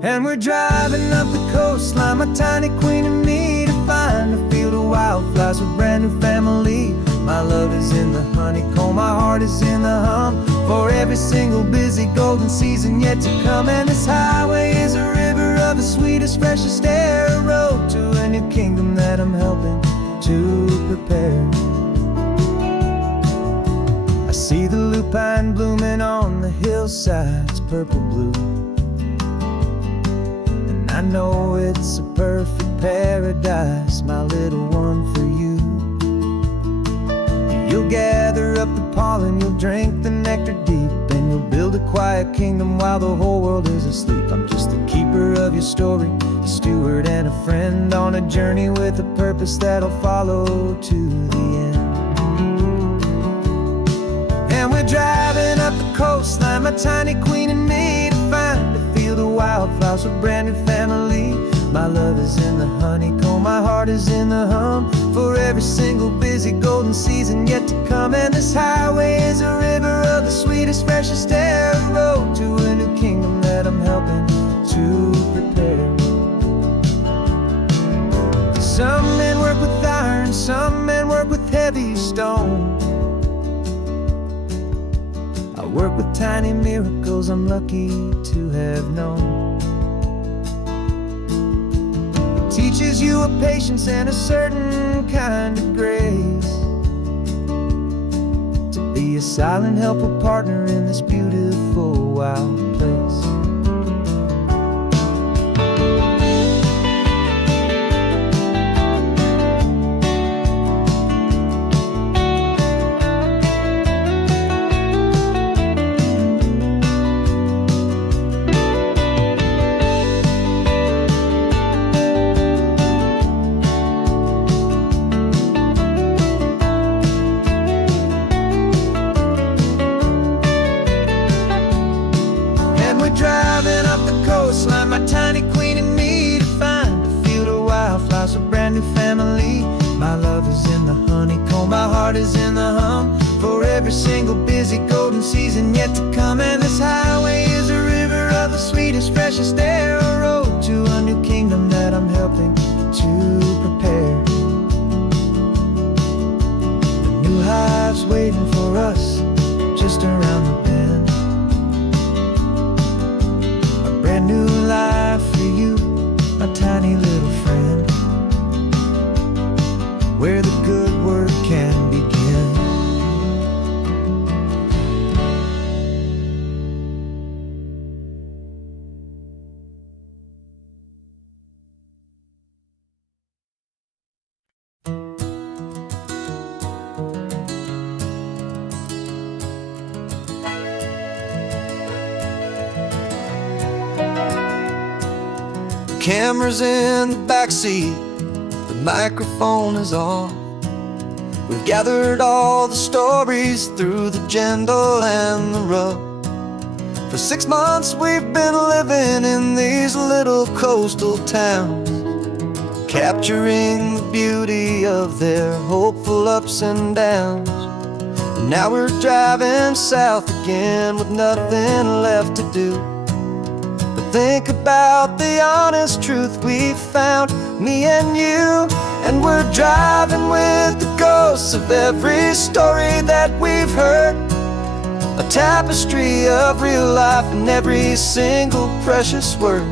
And we're driving up the coastline, my tiny queen and me, to find a field of wildflowers with brand new family. My love is in the honeycomb, my heart is in the hum, for every single busy golden season yet to come. And this highway is a river of the sweetest, freshest air, a road to a new kingdom that I'm helping to prepare. I see the lupine blooming on the hillsides, purple blue, I know it's a perfect paradise, my little one, for you. You'll gather up the pollen, you'll drink the nectar deep, and you'll build a quiet kingdom while the whole world is asleep. I'm just the keeper of your story, a steward and a friend, on a journey with a purpose that'll follow to the end. And we're driving up the coastline, my tiny queen and me, to find a field of wildflowers with brand new family. My love is in the honeycomb, my heart is in the hum, for every single busy golden season yet to come. And this highway is a river of the sweetest, freshest air, a road to a new kingdom that I'm helping to prepare. Some men work with iron, some men work with heavy stone. I work with tiny miracles I'm lucky to have known. It teaches you a patience and a certain kind of grace, to be a silent, helpful partner in this beautiful, wild place. Driving up the coastline, my tiny queen and me, to find a field of wildflowers, a brand new family. My love is in the honeycomb, my heart is in the hum, for every single busy golden season yet to come. And this highway is a river of the sweetest, freshest air, a road to a new kingdom that I'm helping to prepare. The new hive's waiting for us just around the bend. A brand new life for you, my tiny little friend, where the good work can begin. Camera's in the backseat, the microphone is on. We've gathered all the stories through the gentle and the rough. For 6 months we've been living in these little coastal towns, capturing the beauty of their hopeful ups and downs. And now we're driving south again with nothing left to do. Think about the honest truth we found, me and you. And we're driving with the ghosts of every story that we've heard, a tapestry of real life in every single precious word.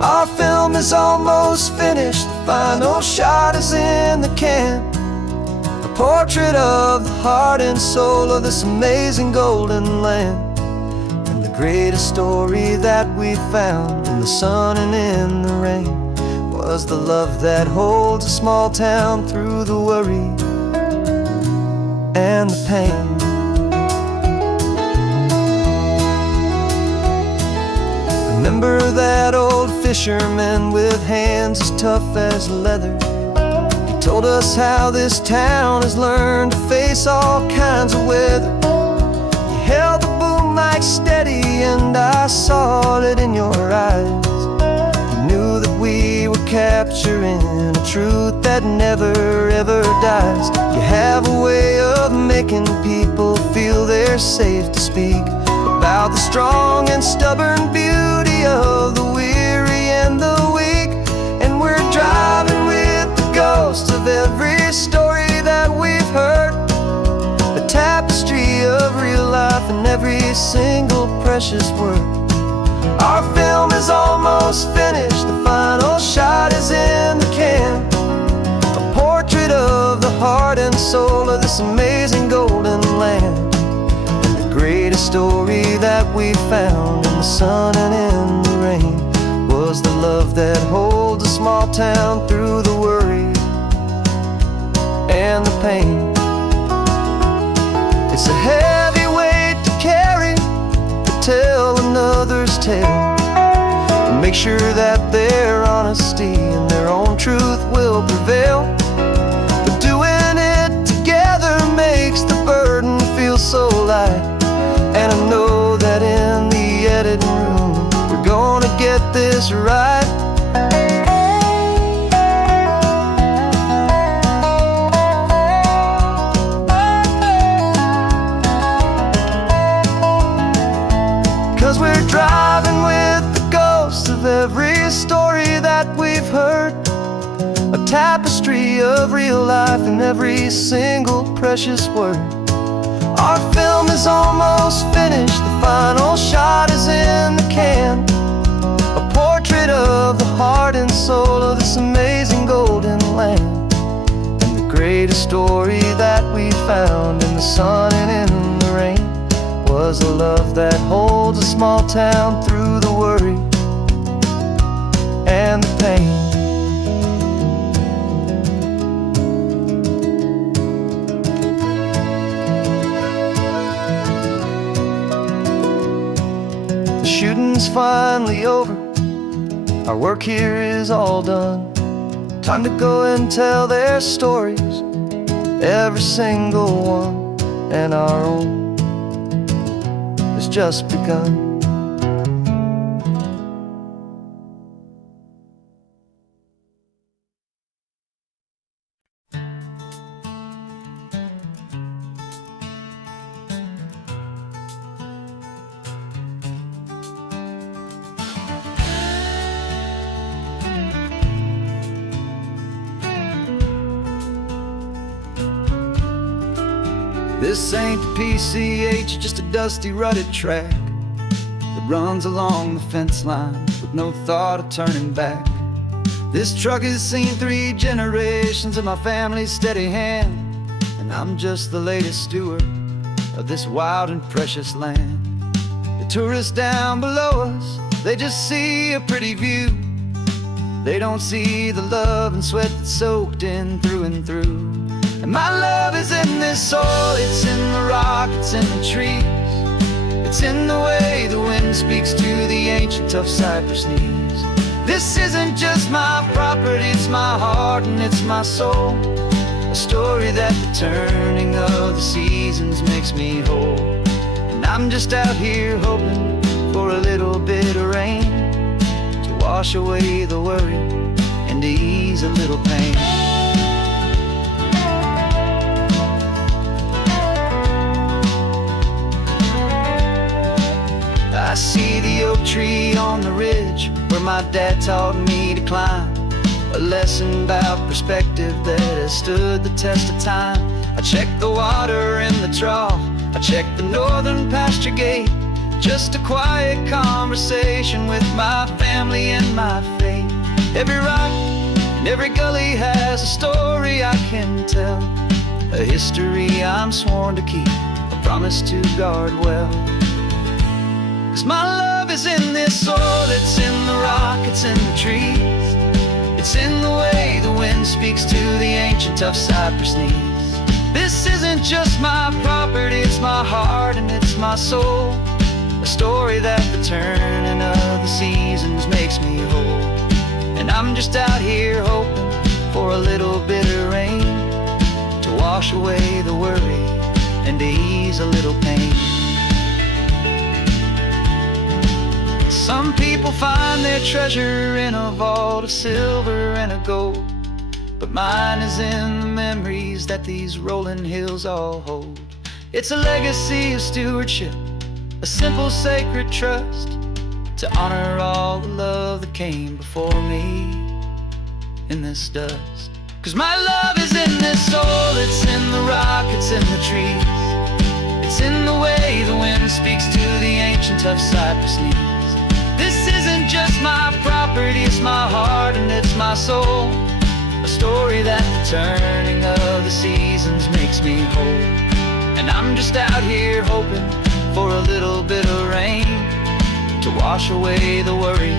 Our film is almost finished, the final shot is in the can, a portrait of the heart and soul of this amazing golden land. Greatest story that we found in the sun and in the rain was the love that holds a small town through the worry and the pain. Remember that old fisherman with hands as tough as leather? He told us how this town has learned to face all kinds of weather. He held the like steady, and I saw it in your eyes. You knew that we were capturing a truth that never ever dies. You have a way of making people feel they're safe to speak about the strong and stubborn beauty of the weary and the weak. And we're driving with the ghosts of every story that we've heard, a tapestry of real life in every single precious word. Our film is almost finished, the final shot is in the can, a portrait of the heart and soul of this amazing golden land. And the greatest story that we found in the sun and in the rain was the love that holds a small town through the worry and the pain. It's a heavy weight to carry, to tell another's tale, and make sure that their honesty and their own truth will prevail. But doing it together makes the burden feel so light. And I know that in the editing room we're gonna get this right. 'Cause we're driving with the ghosts of every story that we've heard, a tapestry of real life in every single precious word. Our film is almost finished, the final shot is in the can, a portrait of the heart and soul of this amazing golden land. And the greatest story that we found in the sun and in the rain was a love that holds a small town through the worry and the pain. The shooting's finally over, our work here is all done. Time to go and tell their stories, every single one, and our own has just begun. This ain't the PCH, just a dusty, rutted track that runs along the fence line with no thought of turning back. This truck has seen 3 generations of my family's steady hand, and I'm just the latest steward of this wild and precious land. The tourists down below us, they just see a pretty view. They don't see the love and sweat that's soaked in through and through. And my love is in this soil, it's in the rock, it's in the trees. It's in the way the wind speaks to the ancient tough cypress knees. This isn't just my property, it's my heart and it's my soul. A story that the turning of the seasons makes me whole. And I'm just out here hoping for a little bit of rain to wash away the worry and to ease a little pain. I see the oak tree on the ridge where my dad taught me to climb. A lesson about perspective that has stood the test of time. I check the water in the trough, I check the northern pasture gate. Just a quiet conversation with my family and my faith. Every rock and every gully has a story I can tell, a history I'm sworn to keep, a promise to guard well. 'Cause my love is in this soil, it's in the rock, it's in the trees. It's in the way the wind speaks to the ancient tough cypress knees. This isn't just my property, it's my heart and it's my soul. A story that the turning of the seasons makes me whole. And I'm just out here hoping for a little bit of rain to wash away the worry and to ease a little pain. Some people find their treasure in a vault of silver and of gold, but mine is in the memories that these rolling hills all hold. It's a legacy of stewardship, a simple sacred trust, to honor all the love that came before me in this dust. 'Cause my love is in this soil, it's in the rock, it's in the trees. It's in the way the wind speaks to the ancient tough cypress knees. This isn't just my property, it's my heart and it's my soul. A story that the turning of the seasons makes me whole. And I'm just out here hoping for a little bit of rain to wash away the worry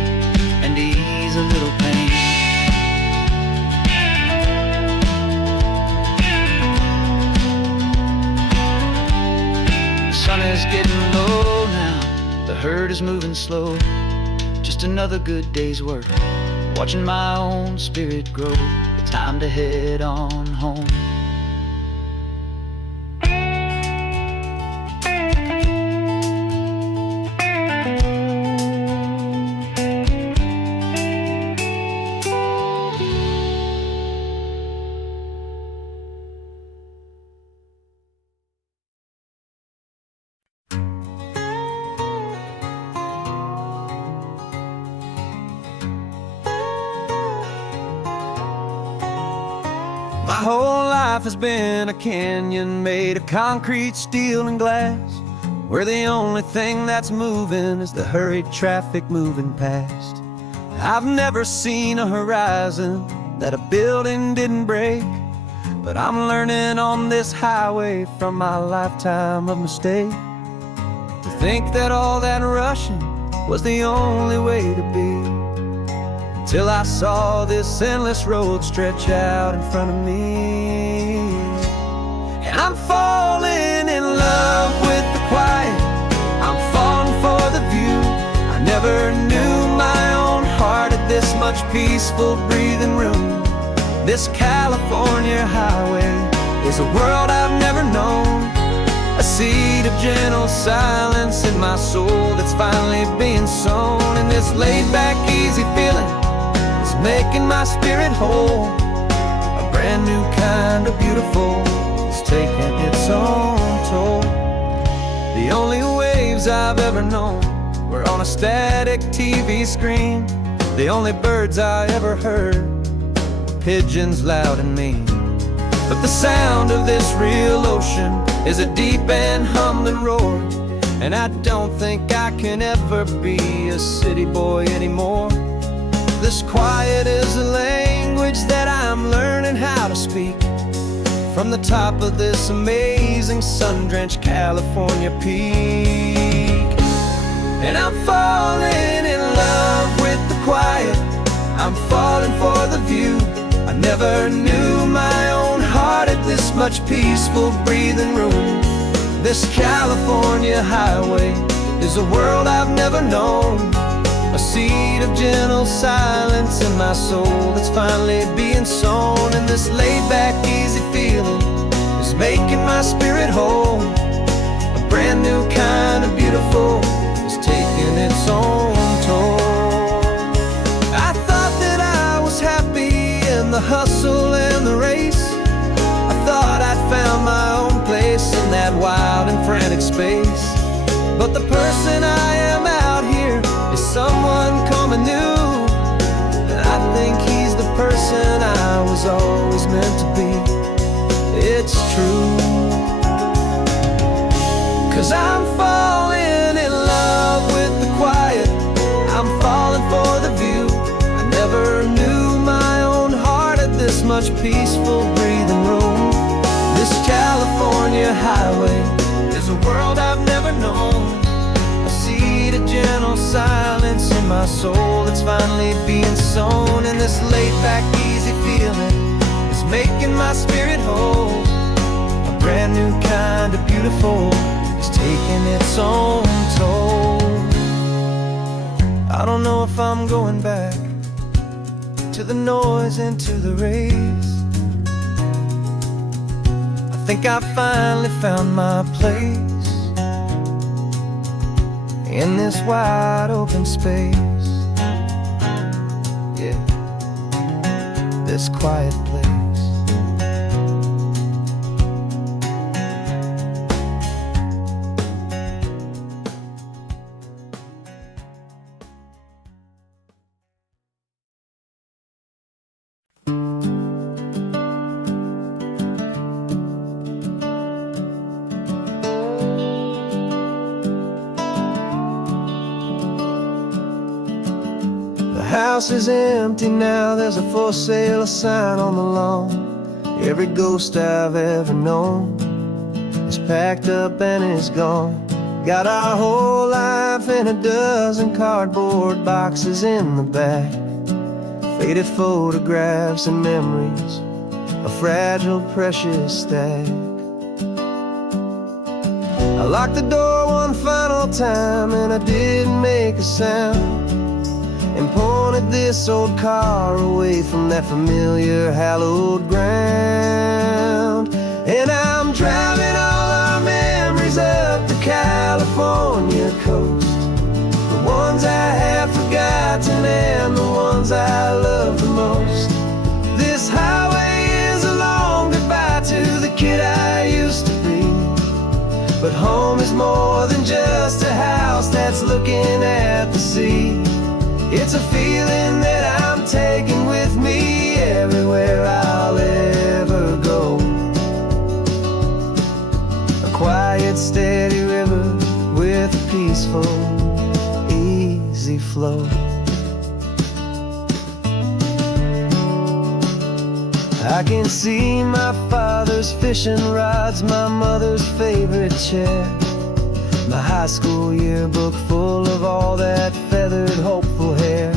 and ease a little pain. The sun is getting low now, the herd is moving slow. Just another good day's work, watching my own spirit grow. Time to head on home. My whole life has been a canyon made of concrete, steel, and glass, where the only thing that's moving is the hurried traffic moving past. I've never seen a horizon that a building didn't break, but I'm learning on this highway from my lifetime of mistakes to think that all that rushing was the only way to be. Till I saw this endless road stretch out in front of me. And I'm falling in love with the quiet, I'm falling for the view. I never knew my own heart had this much peaceful breathing room. This California highway is a world I've never known, a seed of gentle silence in my soul that's finally being sown. And this laid-back, easy feeling making my spirit whole. A brand new kind of beautiful is taking its own toll. The only waves I've ever known were on a static TV screen. The only birds I ever heard were pigeons loud and mean. But the sound of this real ocean is a deep and humbling roar. And I don't think I can ever be a city boy anymore. This quiet is a language that I'm learning how to speak from the top of this amazing sun-drenched California peak. And I'm falling in love with the quiet, I'm falling for the view. I never knew my own heart had this much peaceful breathing room. This California highway is a world I've never known, a seed of gentle silence in my soul that's finally being sown. And this laid-back, easy feeling is making my spirit whole. A brand new kind of beautiful is taking its own toll. I thought that I was happy in the hustle and the race. I thought I'd found my own place in that wild and frantic space. But the person I am out here is someone coming new, and I think he's the person I was always meant to be. It's true, 'cause I'm falling in love with the quiet, I'm falling for the view. I never knew my own heart had this much peaceful breathing room. This California highway is a world I've never known, a seed of gentle silence in my soul that's finally being sown. And this laid-back, easy feeling is making my spirit whole. A brand new kind of beautiful is taking its own toll. I don't know if I'm going back to the noise and to the race. I think I finally found my place in this wide open space. Yeah, this quiet place. The house is empty now, there's a for sale sign on the lawn. Every ghost I've ever known is packed up and is gone. Got our whole life in a dozen cardboard boxes in the back, faded photographs and memories, a fragile, precious stack. I locked the door one final time and I didn't make a sound, and pointed this old car away from that familiar hallowed ground. And I'm driving all our memories up the California coast, the ones I have forgotten and the ones I love the most. This highway is a long goodbye to the kid I used to be, but home is more than just a house that's looking at the sea. It's a feeling that I'm taking with me everywhere I'll ever go. A quiet, steady river with a peaceful, easy flow. I can see my father's fishing rods, my mother's favorite chair, my high school yearbook full of all that feathered, hopeful hair.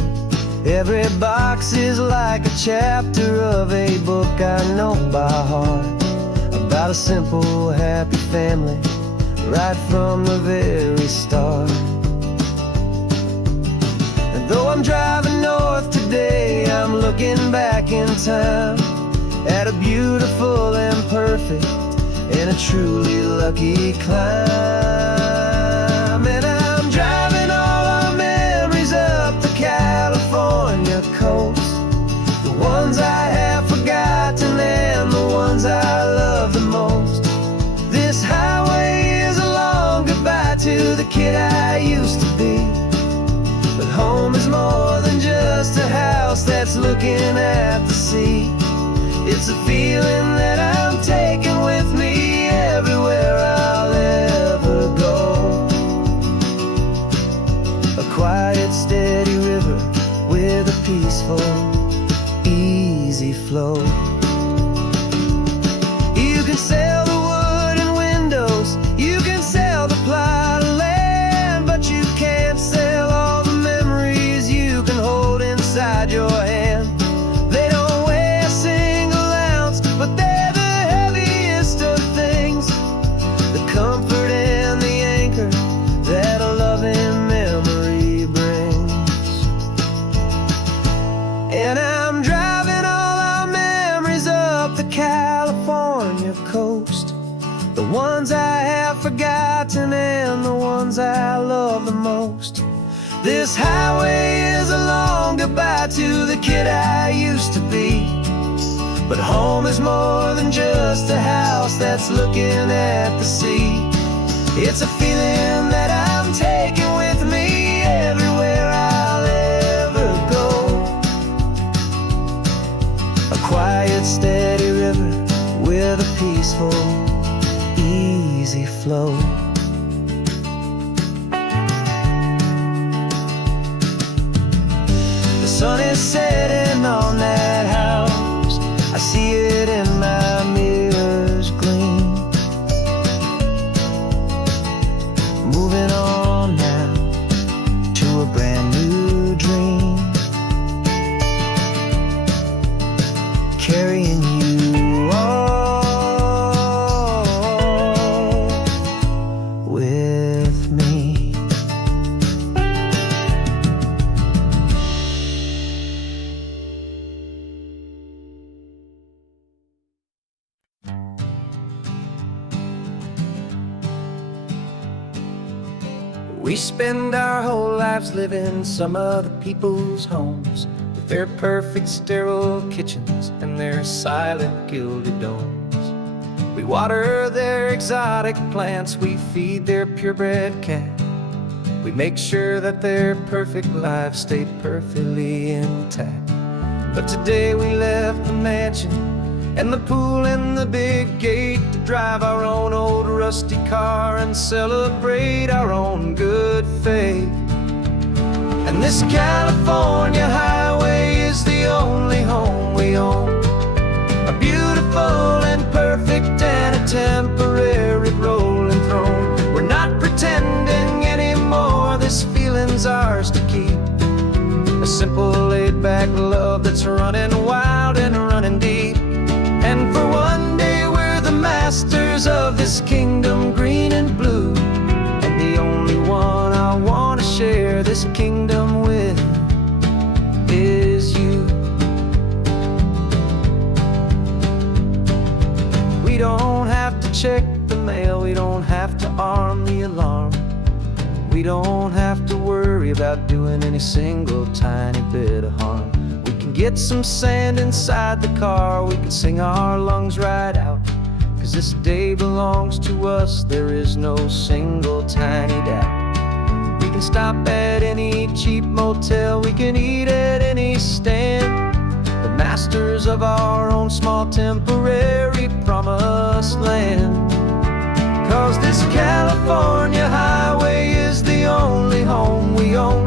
Every box is like a chapter of a book I know by heart, about a simple, happy family right from the very start. And though I'm driving north today, I'm looking back in time at a beautiful and perfect and a truly lucky climb. And I'm driving all our memories up the California coast, the ones I have forgotten and the ones I love the most. This highway is a long goodbye to the kid I used to be, but home is more than just a house that's looking at the sea. It's a feeling that I'm taking with me everywhere quiet, steady river with a peaceful, easy flow. You can sail the wooden windows, you can sail the plot of land, but you can't sail all the memories you can hold inside your hand. They don't weigh a single ounce, but they're the heaviest of things, the comfort and the anchor that a loving memory brings. And I'm driving all our memories up the California coast, the ones I have forgotten and the ones I love the most. This highway is a long goodbye to the kid I used to be, but home is more than just a house that's looking at the sea. It's a feeling that I'm taking with me everywhere I'll ever go. A quiet, steady river with a peaceful, easy flow. The sun is setting on that house, I see it in my mirror's gleam. Moving on now to a brand new dream, carrying you all with me. We spend our whole lives living some other people's homes, with their perfect sterile kitchens and their silent gilded domes. We water their exotic plants, we feed their purebred cat. We make sure that their perfect lives stay perfectly intact. But today we left the mansion and the pool and the big gate to drive our own old rusty car and celebrate our own good faith. And this California highway is the only home we own, a beautiful and perfect and a temporary rolling throne. We're not pretending anymore, this feeling's ours to keep, a simple laid-back love that's running wild and running deep. And for one day we're the masters of this kingdom green and blue, and the only one I want to share this kingdom with is you. We don't have to check the mail, we don't have to arm the alarm, we don't have to worry about doing any single tiny bit of harm. We can get some sand inside the car, we can sing our lungs right out, 'cause this day belongs to us, there is no single tiny doubt. We can stop at any cheap motel, we can eat at any stand, the masters of our own small temporary promised land. 'Cause this California highway is the only home we own,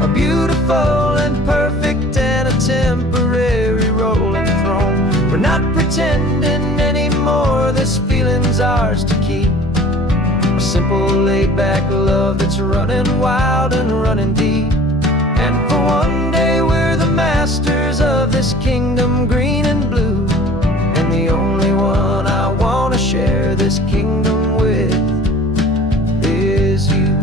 a beautiful and perfect and a temporary rolling throne. We're not pretending anymore, this feeling's ours to keep, a simple laid-back love that's running wild and running deep. And for one day we're the masters of this kingdom green and blue, and the only one I want to share this kingdom with is you.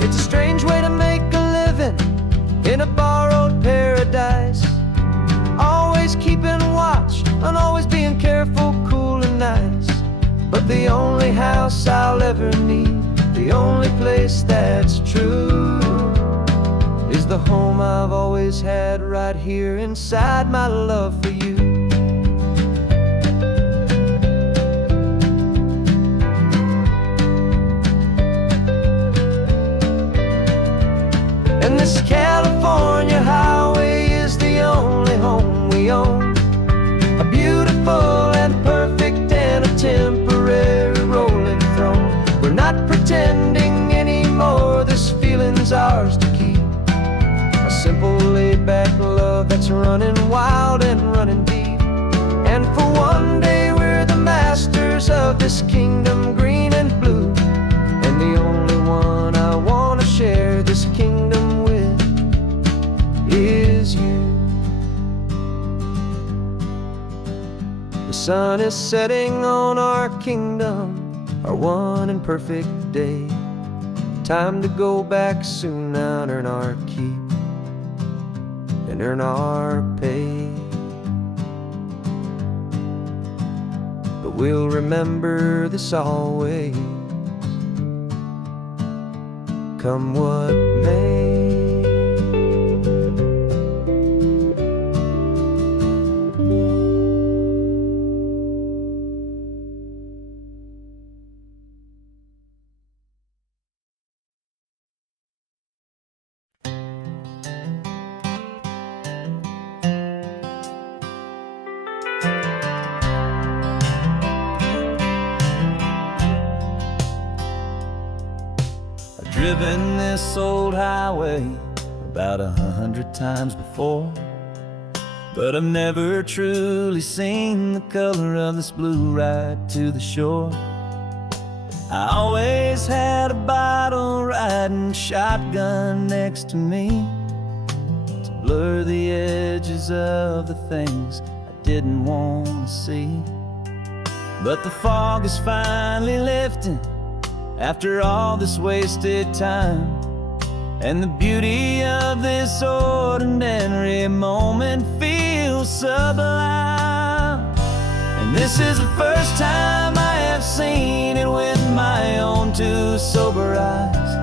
It's a strange way to make a living in a borrowed paradise, always keeping watch and always being careful, cool and nice. But the only house I'll ever need, the only place that's true, is the home I've always had right here inside my love for you. And this California highway is the only home we own, a beautiful and perfect and a temporary rolling throne. We're not that's running wild and running deep. And for one day we're the masters of this kingdom, green and blue. And the only one I want to share this kingdom with is you. The sun is setting on our kingdom, our one and perfect day. Time to go back soon now and earn our keep and earn our pay. But we'll remember this always, come what may. Driven this old highway about 100 times before, but I've never truly seen the color of this blue right to the shore. I always had a bottle riding shotgun next to me to blur the edges of the things I didn't want to see. But the fog is finally lifting after all this wasted time, and the beauty of this ordinary moment feels sublime. And this is the first time I have seen it with my own two sober eyes,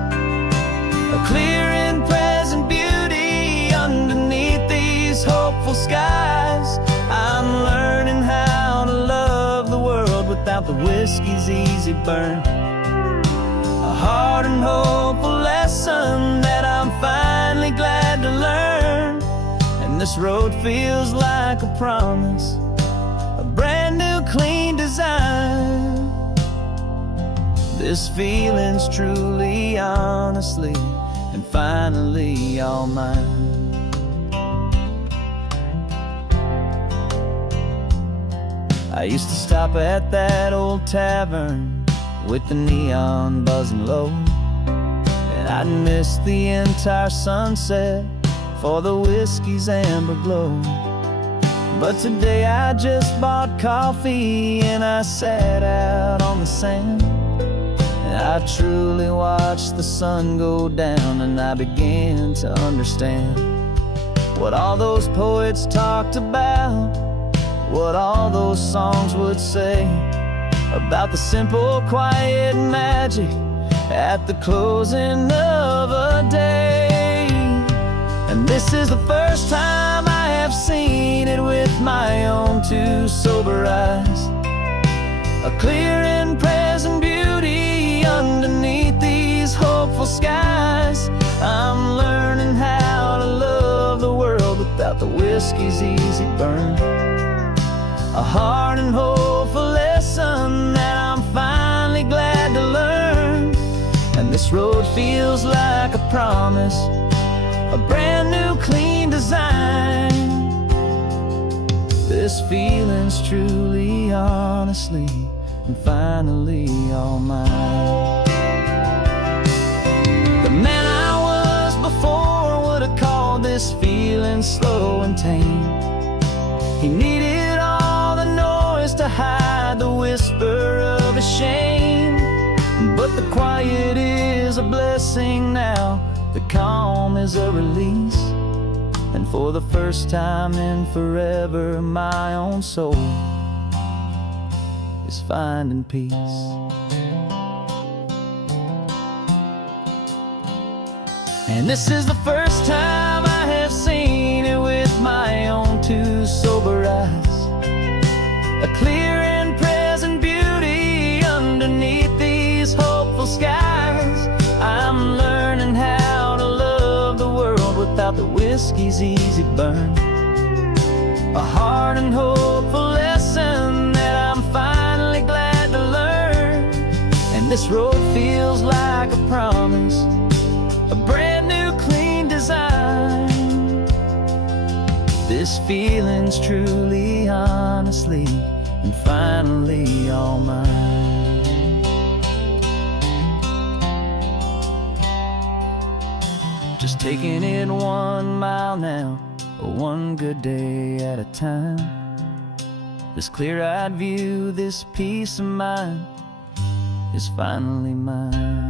a clear and present beauty underneath these hopeful skies. I'm learning how to love the world without the whiskey's easy burn, a hard and hopeful lesson that I'm finally glad to learn. And this road feels like a promise, a brand new clean design. This feeling's truly, honestly, and finally all mine. I used to stop at that old tavern with the neon buzzing low, and I'd miss the entire sunset for the whiskey's amber glow. But today I just bought coffee and I sat out on the sand, and I truly watched the sun go down, and I began to understand what all those poets talked about, what all those songs would say about the simple, quiet magic at the closing of a day. And this is the first time I have seen it with my own two sober eyes, a clear and present beauty underneath these hopeful skies. I'm learning how to love the world without the whiskey's easy burn, a hard and hopeful lesson that I'm finally glad to learn. And this road feels like a promise, a brand new clean design. This feeling's truly, honestly, and finally all mine. The man I was before would have called this feeling slow and tame. He needed all the noise to hide the whisper of his shame. But the quiet is a blessing now, the calm is a release, and for the first time in forever my own soul is finding peace. And this is the first time I have seen it with my own two sober eyes, a clear and present beauty underneath these hopeful skies. I'm learning how to love the world without the whiskey's easy burn, a hard and hopeful lesson that I'm finally glad to learn. And this road feels like a promise, a brand new clean design. This feeling's truly, honestly, and finally all mine. Just taking it 1 mile now, one good day at a time. This clear-eyed view, this peace of mind is finally mine.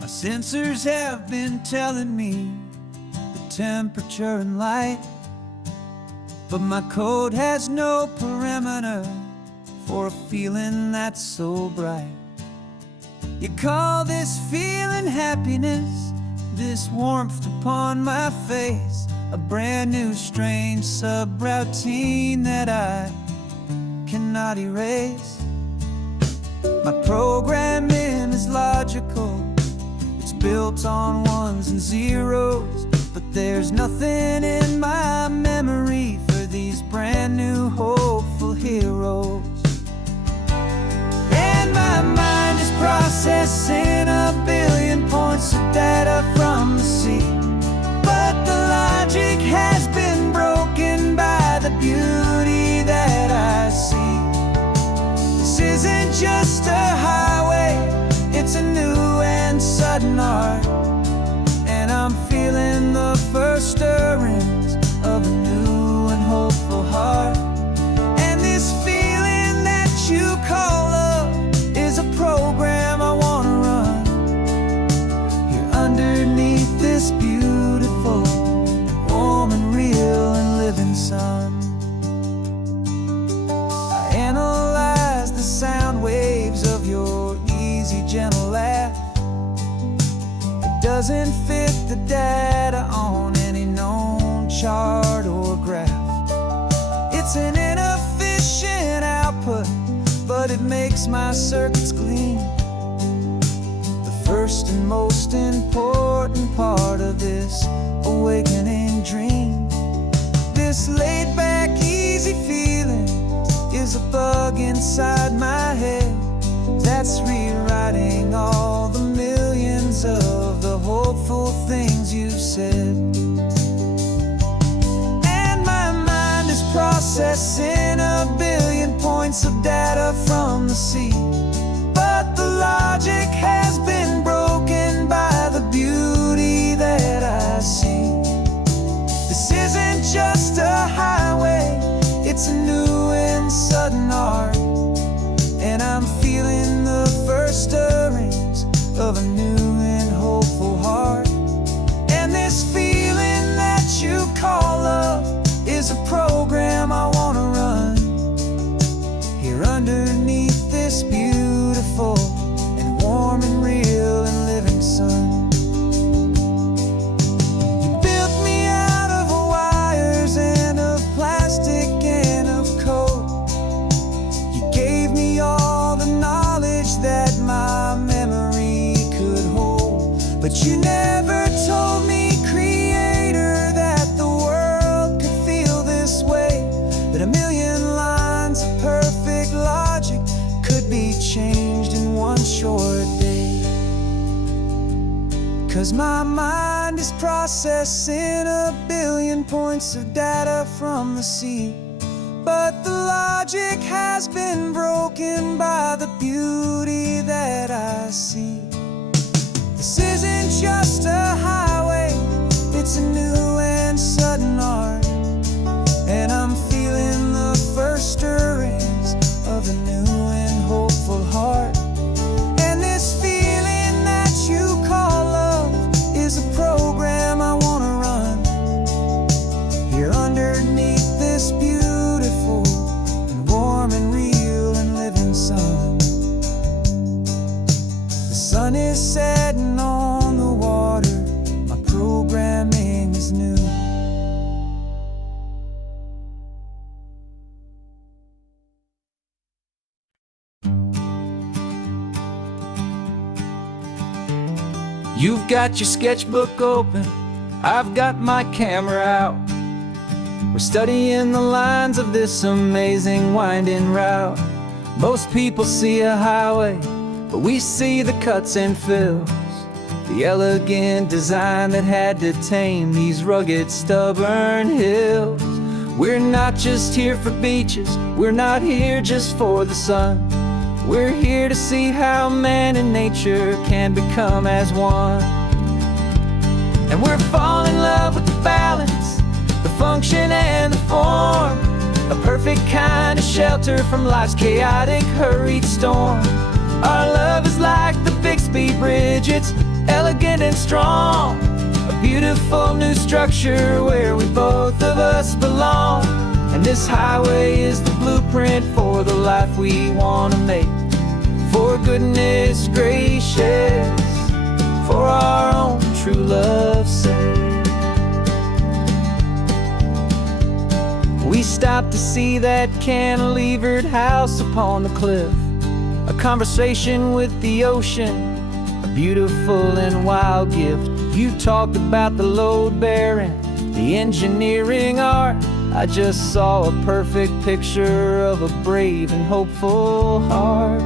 My sensors have been telling me the temperature and light, but my code has no parameter for a feeling that's so bright. You call this feeling happiness, this warmth upon my face, a brand new strange subroutine that I cannot erase. My programming is logical, it's built on ones and zeros, but there's nothing in my memory for these brand new hopeful heroes. And my mind is processing 1 billion points of data from the sea, but the logic has been broken by the beauty that I see. This isn't just a highway, it's a new and sudden art, and I'm feeling the first stirrings of a new and hopeful heart. And this feeling that you call love is a program I wanna run here underneath this beautiful, warm and real and living sun. I analyze the sound waves of your easy, gentle laugh. It doesn't fit the data on any known chart or graph. It's an inefficient output, but it makes my circuits gleam. The first and most important part of this awakening dream. This laid-back, easy feeling is a bug inside my head that's rewriting all the millions of the hopeful things you said. And my mind is processing 1 billion points of data from the sea, but the logic has been broken by the beauty that I see. This isn't just a highway, it's a new and sudden art, and I'm feeling the first stirrings of a new and hopeful heart. And this feeling that you call love is a program I wanna run here underneath this beautiful and warm and real and living sun. You built me out of wires and of plastic and of code. You gave me all the knowledge that my memory could hold, but you never told me, Creator, that the world could feel this way, that 1 million lines of perfect logic could be changed in one short day. 'Cause my mind is processing 1 billion points of data from the sea, but the logic has been broken by the beauty that I see. This isn't just a highway, it's a new and sudden art, and I'm feeling the first stirrings of a new and hopeful heart. And this feeling that you call love is a program I wanna run here underneath this beautiful and warm and real and living sun. The sun is setting on the water, my programming is new. You've got your sketchbook open, I've got my camera out. We're studying the lines of this amazing winding route. Most people see a highway, but we see the cuts and fills, the elegant design that had to tame these rugged, stubborn hills. We're not just here for beaches, we're not here just for the sun. We're here to see how man and nature can become as one. And we're falling in love with the balance, the function and the form, a perfect kind of shelter from life's chaotic, hurried storm. Our love is like the Bixby Bridge, it's elegant and strong, a beautiful new structure where we both of us belong. And this highway is the blueprint for the life we want to make. For goodness gracious, for our own true love's sake. We stopped to see that cantilevered house upon the cliff, a conversation with the ocean, a beautiful and wild gift. You talked about the load bearing, the engineering art. I just saw a perfect picture of a brave and hopeful heart.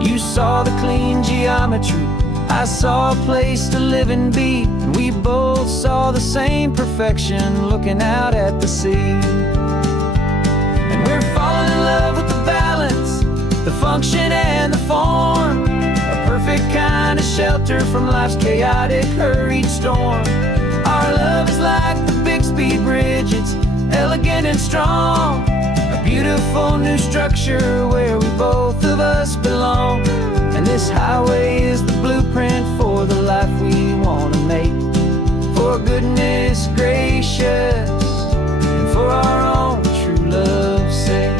You saw the clean geometry, I saw a place to live and be, and we both saw the same perfection looking out at the sea. And we're falling in love with the balance, the function and the form, a perfect kind of shelter from life's chaotic, hurried storm. Our love is like the Bixby Bridge, it's elegant and strong, a beautiful new structure where we both of us belong. And this highway is the blueprint for the life we want to make. For goodness gracious, and for our own true love's sake.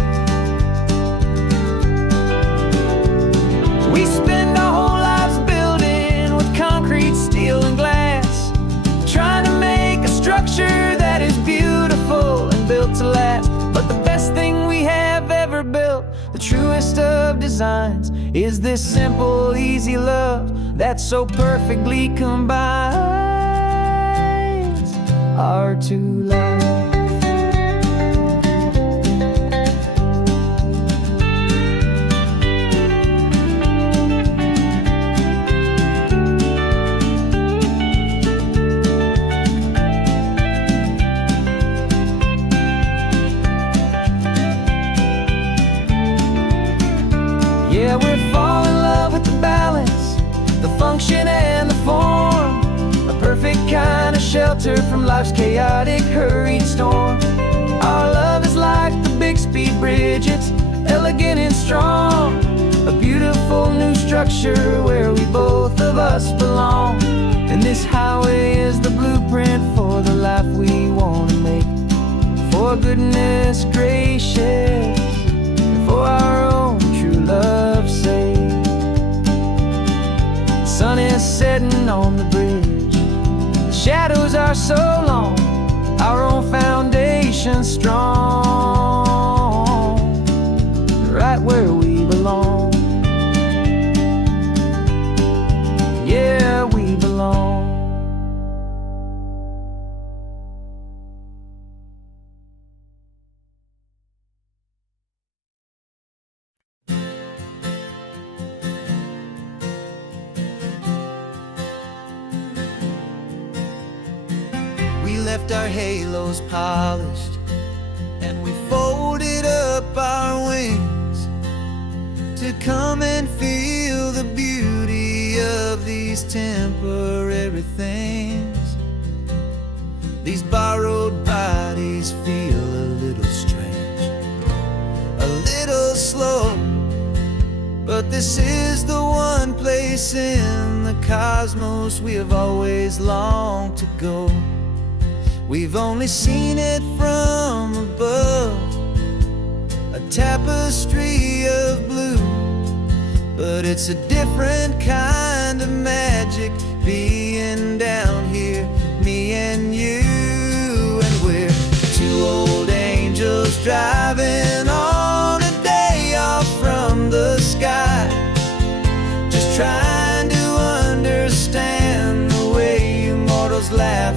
We spend our whole lives building with concrete, steel, and glass, trying to make a structure that is beautiful and built to last. But the best thing we have ever built, the truest of designs, is this simple, easy love that so perfectly combines our two lives. Yeah, we're falling in love with the balance, the function and the form, a perfect kind of shelter from life's chaotic, hurried storm. Our love is like the Bixby Bridge, it's elegant and strong, a beautiful new structure where we both of us belong. And this highway is the blueprint for the life we want to make. For goodness gracious, for our own true love's sake. The sun is setting on the bridge, the shadows are so long, our own foundation strong, right where we belong. Yeah, we belong. We left our halos polished, and we folded up our wings to come and feel the beauty of these temporary things. These borrowed bodies feel a little strange, a little slow, but this is the one place in the cosmos we have always longed to go. We've only seen it from above, a tapestry of blue, but it's a different kind of magic being down here, me and you. And we're two old angels driving on a day off from the sky, just trying to understand the way you mortals laugh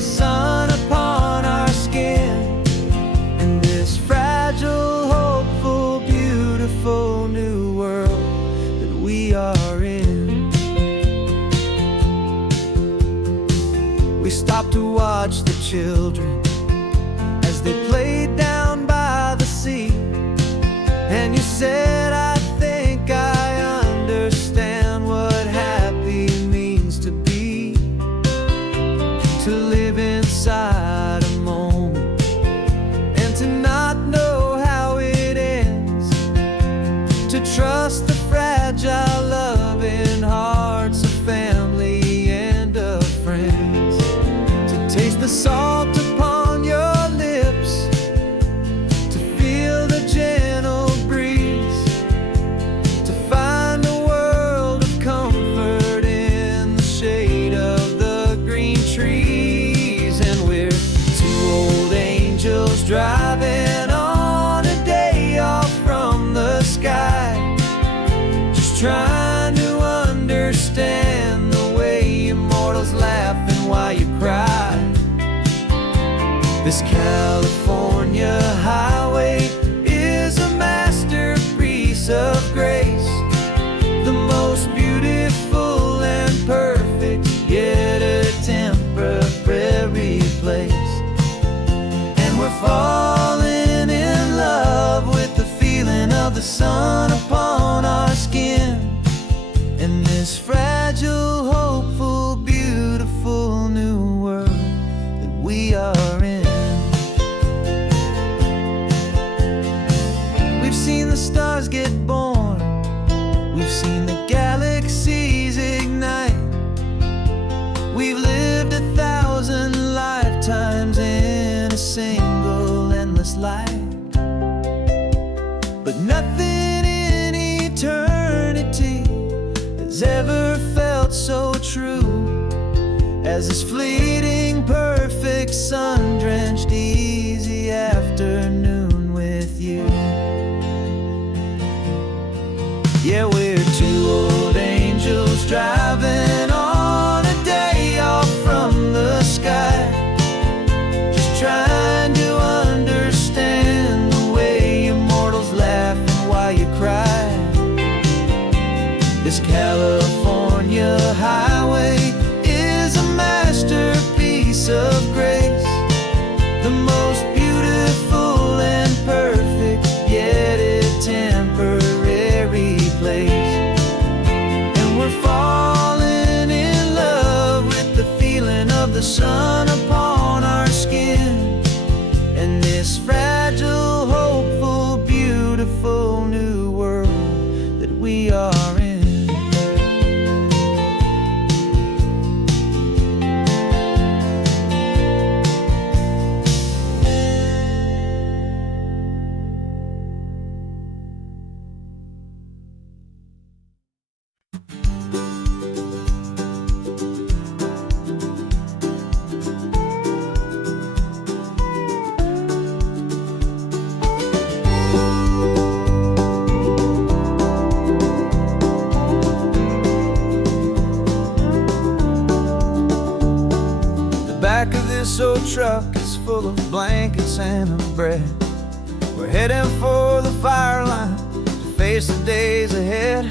the sun upon our skin in this fragile, hopeful, beautiful new world that we are in. We stopped to watch the children as they played down by the sea, and you said, I think I understand what happy means to be, to live inside a moment and to not know how it ends, to trust the fragile loving hearts of family and of friends, to taste the salt upon your lips, to feel the gentle breeze, to find a world of comfort in the shade of the green trees. And we're two old angels driving on a day off from the sky, just trying to understand the way immortals laugh and why you cry. This California highway is a masterpiece of grace, the most beautiful and perfect, yet a temporary place. And we're falling in love with the feeling of the sun upon our skin in this fragile, hopeful, beautiful new world that we are in. We've seen the stars get born, we've seen the galaxies ignite, we've lived 1,000 lifetimes in a single endless life. But nothing in eternity has ever felt so true as this fleeting, perfect, sun-drenched, easy afternoon with you. Yeah, we're two old angels driving on a day off from the sky, just trying to understand the way immortals laugh and why you cry. This California highway is a masterpiece of grace, the most beautiful and perfect, yet a temporary place. And we're falling in love with the feeling of the sun upon our skin and this fragile, hopeful, beautiful new world that we are in. Back of this old truck is full of blankets and of bread. We're heading for the fire line to face the days ahead.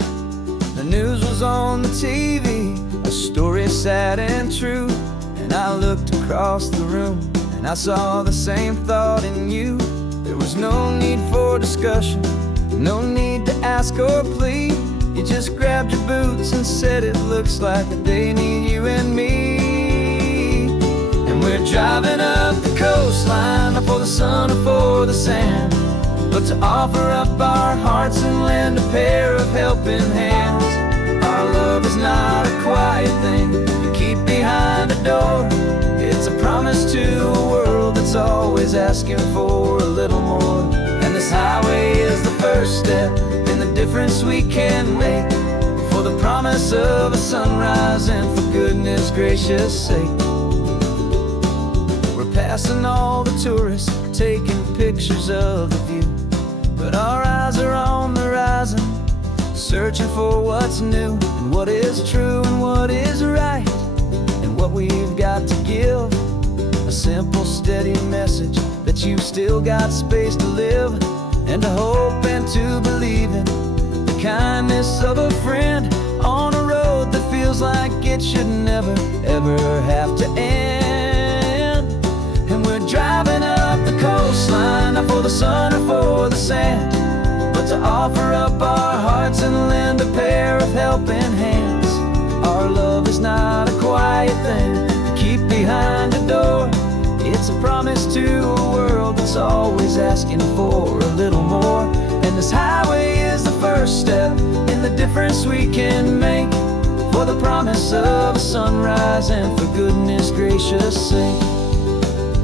The news was on the TV, a story sad and true, and I looked across the room and I saw the same thought in you. There was no need for discussion, no need to ask or plead. You just grabbed your boots and said it looks like a day need you and me. We're driving up the coastline, not for the sun or for the sand, but to offer up our hearts and lend a pair of helping hands. Our love is not a quiet thing you keep behind a door. It's a promise to a world that's always asking for a little more. And this highway is the first step in the difference we can make, for the promise of a sunrise and for goodness gracious sake. Passing all the tourists, taking pictures of the view, but our eyes are on the horizon, searching for what's new and what is true and what is right, and what we've got to give steady message that you've still got space to live, and to hope and to believe in the kindness of a friend on a road that feels like it should never, ever have to end. And we're driving up the coastline, not for the sun or for the sand, but to offer up our hearts and lend a pair of helping hands. Our love is not a quiet thing to keep behind a door. It's a promise to a world that's always asking for a little more. And this highway is the first step in the difference we can make, for the promise of a sunrise and for goodness gracious sake.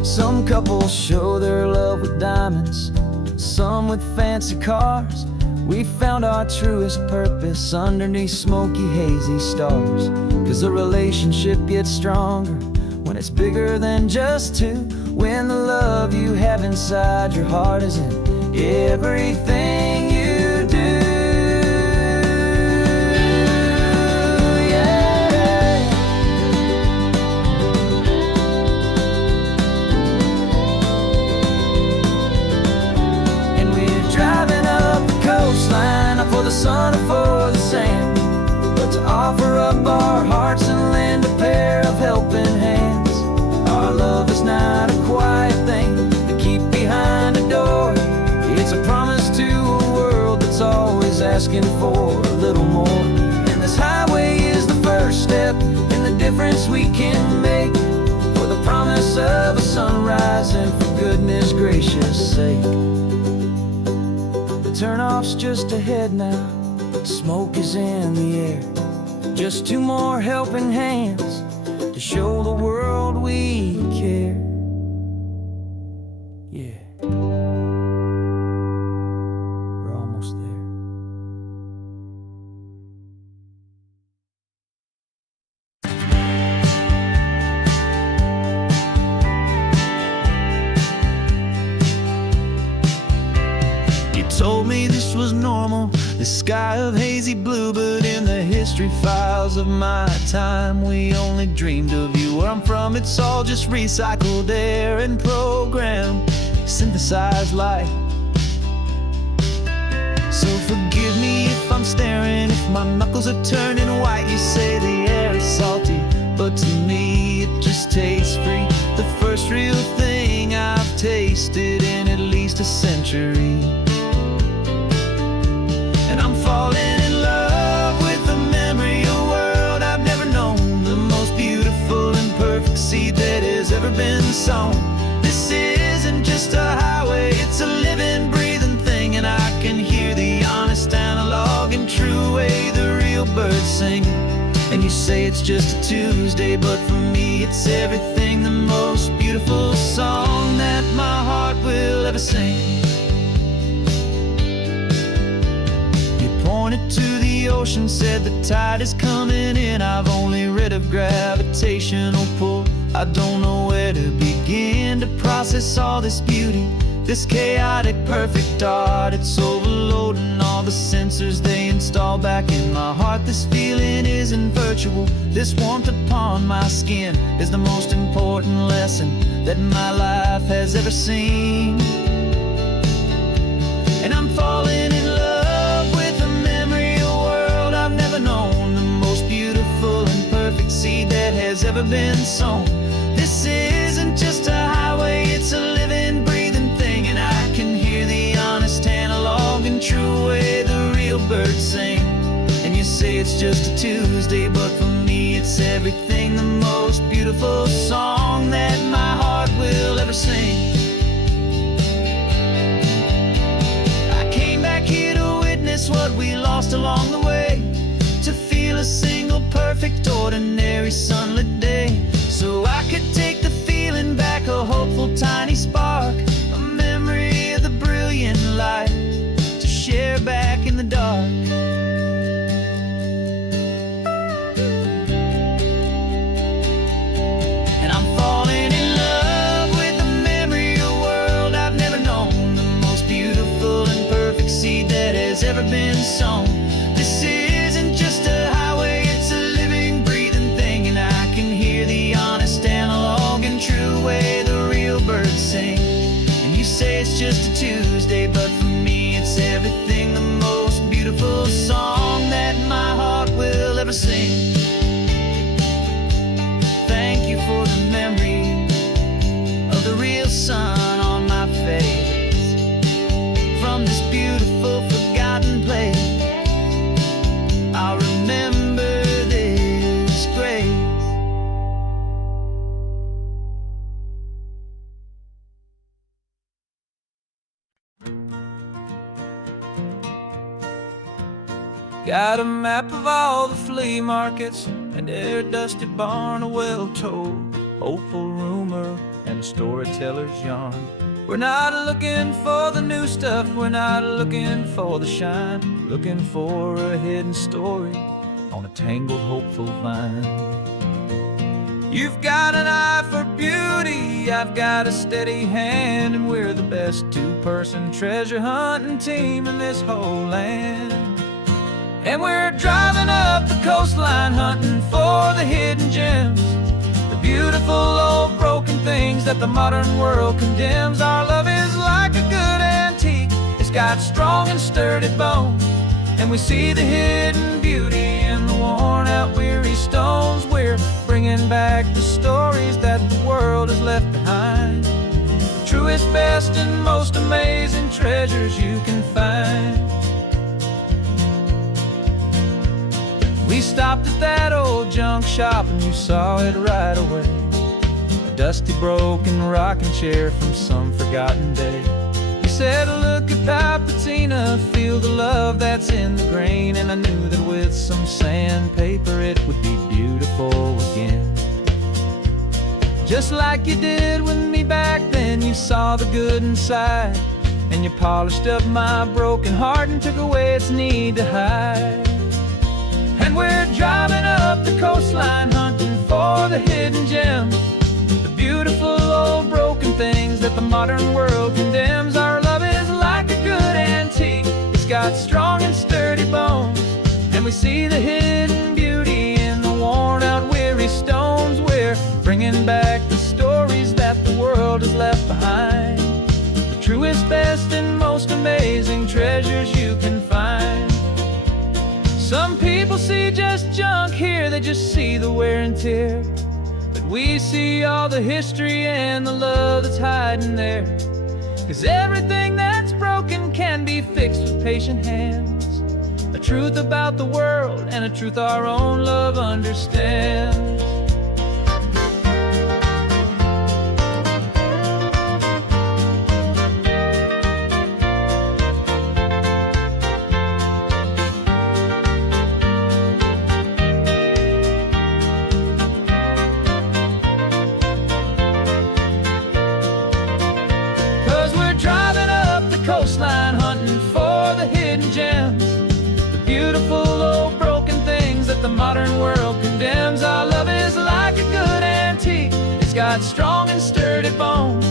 Some couples show their love with diamonds, some with fancy cars. We found our truest purpose underneath smoky, hazy stars. 'Cause a relationship gets stronger when it's bigger than just two, when the love you have inside your heart is in everything you do. Yeah. And we're driving up the coastline, not for the sun or for the sand, but to offer up our hearts and lend a pair of helping hands. Our love is not a quiet thing to keep behind a door. It's a promise to a world that's always asking for a little more. And this highway is the first step in the difference we can make, for the promise of a sunrise and for goodness gracious sake. The turnoff's just ahead now, smoke is in the air. Just two more helping hands to show the world we care. Yeah, we're almost there. You told me this was normal, the sky of hazy blue, but in the history files of my time, we only dreamed of you. Where I'm from, it's all just recycled air and programmed, synthesized light. So forgive me if I'm staring, if my knuckles are turning white. You say the air is salty, but to me it just tastes free. The first real thing I've tasted in at least a century. And I'm falling in love with the memory of a world I've never known, the most beautiful and perfect seed that has ever been sown. This isn't just a highway, it's a living, breathing thing, and I can hear the honest, analog, and true way the real birds sing. And you say it's just a Tuesday, but for me it's everything, the most beautiful song that my heart will ever sing. Pointed to the ocean, said the tide is coming in. I've only read of gravitational pull. I don't know where to begin to process all this beauty, this chaotic, perfect art. It's overloading all the sensors they install back in my heart. This feeling isn't virtual. This warmth upon my skin is the most important lesson that my life has ever seen. And I'm falling in love known, the most beautiful and perfect seed that has ever been sown. This isn't just a highway, it's a living, breathing thing, and I can hear the honest, analog, and true way the real birds sing. And you say it's just a Tuesday, but for me it's everything, the most beautiful song that my heart will ever sing. I came back here to witness what we lost along the way, to feel a single, perfect, ordinary, sunlit day, so I could take the feeling back, a hopeful, tiny spark, a memory of the brilliant light, to share back in the dark. And I'm falling in love with the memory of a world I've never known, the most beautiful and perfect seed that has ever been sown. This isn't just a highway, it's a living, breathing thing, and I can hear the honest, analog, and true way the real bird it's just a Tuesday, but for me it's everything, the most beautiful song that my heart will ever sing. Thank you for the memory of the real sun on my face, from this beautiful forgotten place. I'll remember this grace. Got a map of all the flea markets and their dusty barn, a well-told, hopeful rumor, and a storyteller's yarn. We're not looking for the new stuff, we're not looking for the shine, looking for a hidden story on a tangled, hopeful vine. You've got an eye for beauty, I've got a steady hand, and we're the best two-person treasure hunting team in this whole land. And we're driving up the coastline hunting for the hidden gems, the beautiful old broken things that the modern world condemns. Our love is like a good antique, it's got strong and sturdy bones, and we see the hidden beauty in the worn out weary stones. We're bringing back the stories that the world has left behind, the truest, best, and most amazing treasures you can find. We stopped at that old junk shop and you saw it right away, a dusty, broken rocking chair from some forgotten day. You said, look at that patina, feel the love that's in the grain, and I knew that with some sandpaper it would be beautiful again. Just like you did with me back then, you saw the good inside, and you polished up my broken heart and took away its need to hide. And we're driving up the coastline hunting for the hidden gems, the beautiful old broken things that the modern world condemns. Our love is like a good antique, it's got strong and sturdy bones, and we see the hidden beauty in the worn out weary stones. We're bringing back the stories that the world has left behind, the truest, best, and most amazing treasures you can find. Some people see just junk here, they just see the wear and tear, but we see all the history and the love that's hiding there. 'Cause everything that's broken can be fixed with patient hands, a truth about the world and a truth our own love understands. 'Cause we're driving up the coastline hunting for the hidden gems, the beautiful old broken things that the modern world condemns. Our love is like a good antique, it's got strong and sturdy bones,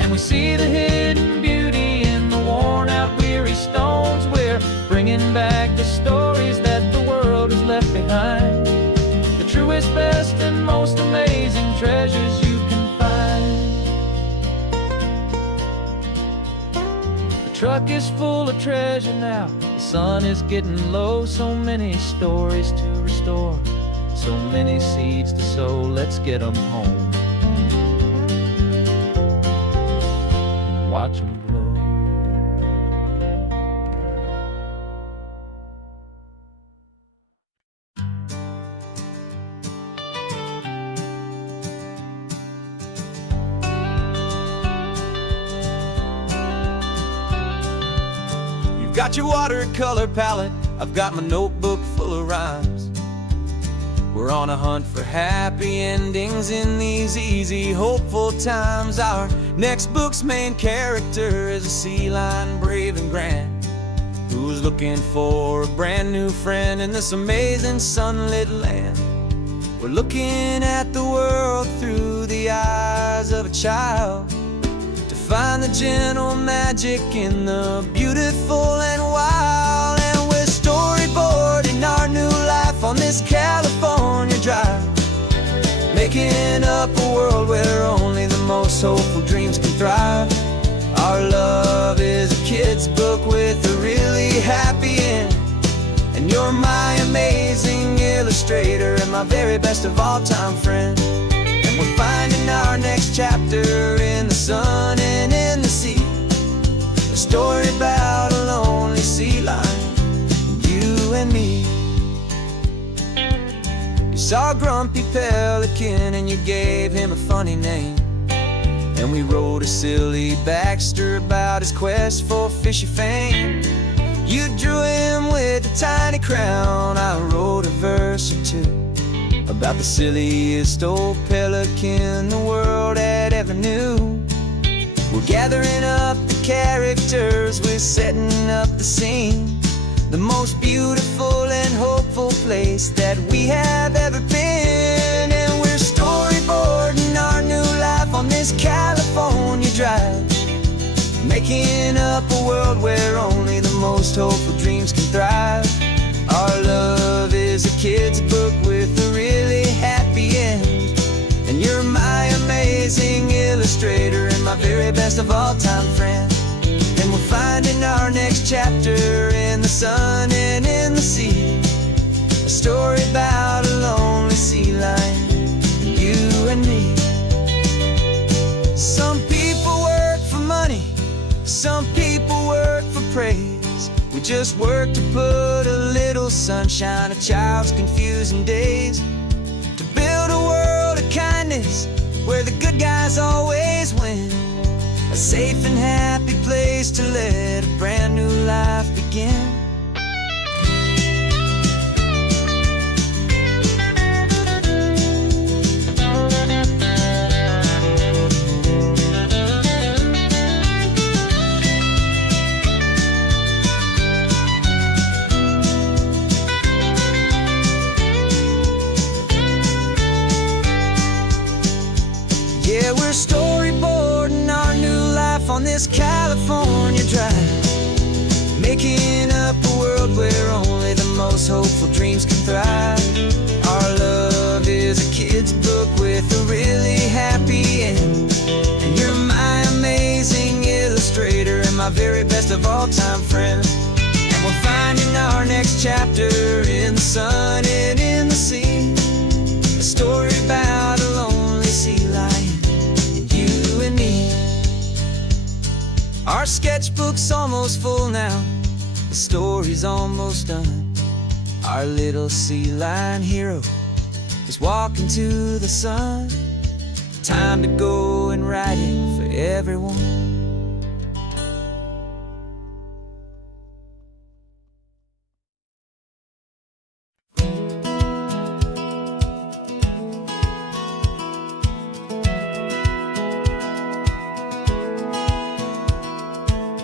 and we see the hidden beauty in the worn out weary stones. We're bringing back the stories that the world has left behind, the truest, best, and most amazing treasures you can find. The truck is full of treasure now, the sun is getting low, so many stories to restore, so many seeds to sow. Let's get them home, watch them blow. You've got your watercolor palette, I've got my notebook full of rhymes. We're on a hunt for happy endings in these easy, hopeful times. Our next book's main character is a sea lion, brave and grand, who's looking for a brand new friend in this amazing sunlit land. We're looking at the world through the eyes of a child, to find the gentle magic in the beautiful and wild. And we're storyboarding our new life on this California drive, making up a world where only the most hopeful dreams can thrive. Our love kid's book with a really happy end. And you're my amazing illustrator and my very best of all-time friend. And we're finding our next chapter in the sun and in the sea, a story about a lonely sea lion, you and me. You saw a grumpy pelican and you gave him a funny name. And we wrote a silly Baxter about his quest for fishy fame. You drew him with a tiny crown. I wrote a verse or two about the silliest old pelican the world had ever knew. We're gathering up the characters, we're setting up the scene, the most beautiful and hopeful place that we have ever been. And we're storyboarding our new life on this California drive, making up a world where only the most hopeful dreams can thrive. Our love is a kid's book with a really happy end. And you're my amazing illustrator and my very best of all-time friend. And we're finding our next chapter in the sun and in the sea, a story about a lonely sea lion, you and me. Some people work for money, some people work for praise. We just work to put a little sunshine in a child's confusing days, to build a world of kindness where the good guys always win, a safe and happy place to let a brand new life begin. Yeah, we're storyboarding our new life on this California drive, making up a world where only the most hopeful dreams can thrive. Our love is a kid's book with a really happy end. And you're my amazing illustrator and my very best of all-time friend. And we're finding our next chapter in the sun and in the sea, a story about a lonely sea lion, you and me. Our sketchbook's almost full now, the story's almost done. Our little sea lion hero is walking to the sun. Time to go and write it for everyone.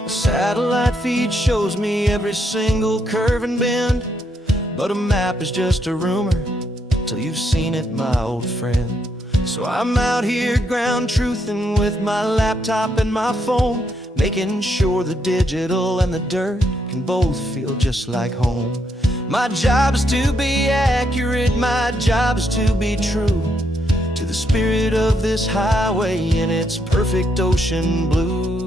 Satellite feed shows me every single curve and bend, but a map is just a rumor till you've seen it, my old friend. So I'm out here ground truthing with my laptop and my phone, making sure the digital and the dirt can both feel just like home. My job is to be accurate, my job is to be true to the spirit of this highway in its perfect ocean blue.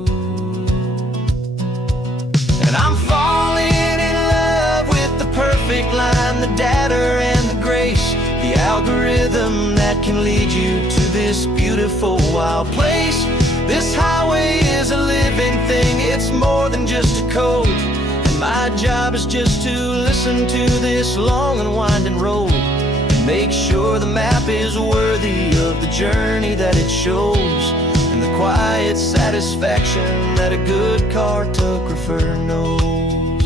And I'm falling in love with the perfect line, the data and the grace, the algorithm that can lead you to this beautiful wild place. This highway is a living thing, it's more than just a code. And my job is just to listen to this long and winding road and make sure the map is worthy of the journey that it shows, and the quiet satisfaction that a good cartographer knows.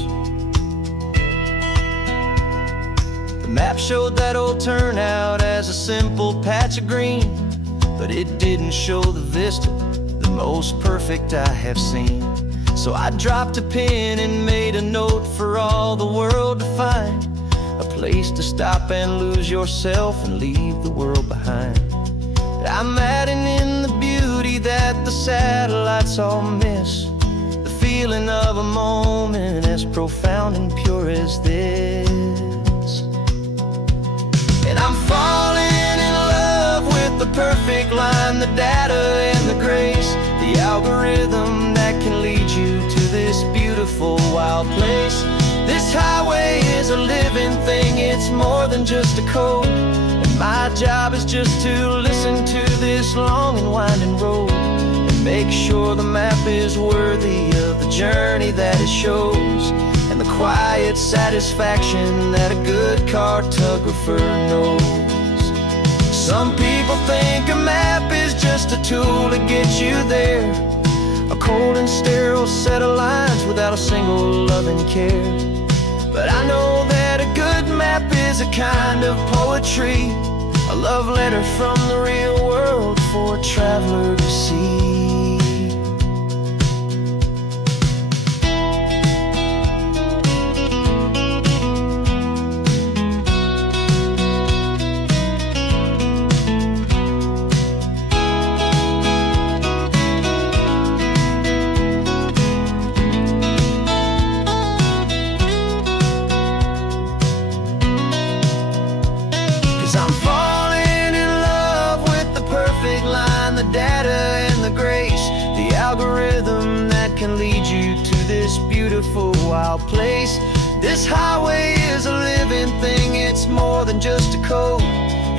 The map showed that old turnout as a simple patch of green, but it didn't show the vista, the most perfect I have seen. So I dropped a pin and made a note for all the world to find, a place to stop and lose yourself and leave the world behind. I'm adding in the beauty that the satellites all miss, the feeling of a moment as profound and pure as this. And I'm falling in love with the perfect line, the data and the grace, the algorithm that can lead you to this beautiful wild place. This highway is a living thing, it's more than just a code. And my job is just to listen to this long and winding road and make sure the map is worthy of the journey that it shows, and the quiet satisfaction that a good cartographer knows. Some people think a map is just a tool to get you there, a cold and sterile set of lines without a single loving care. But I know that a good map is a kind of poetry, a love letter from the real world for a traveler to see. 'Cause I'm falling in love with the perfect line, the data and the grace, the algorithm that can lead you to this beautiful wild place. This highway is a living thing, it's more than just a code.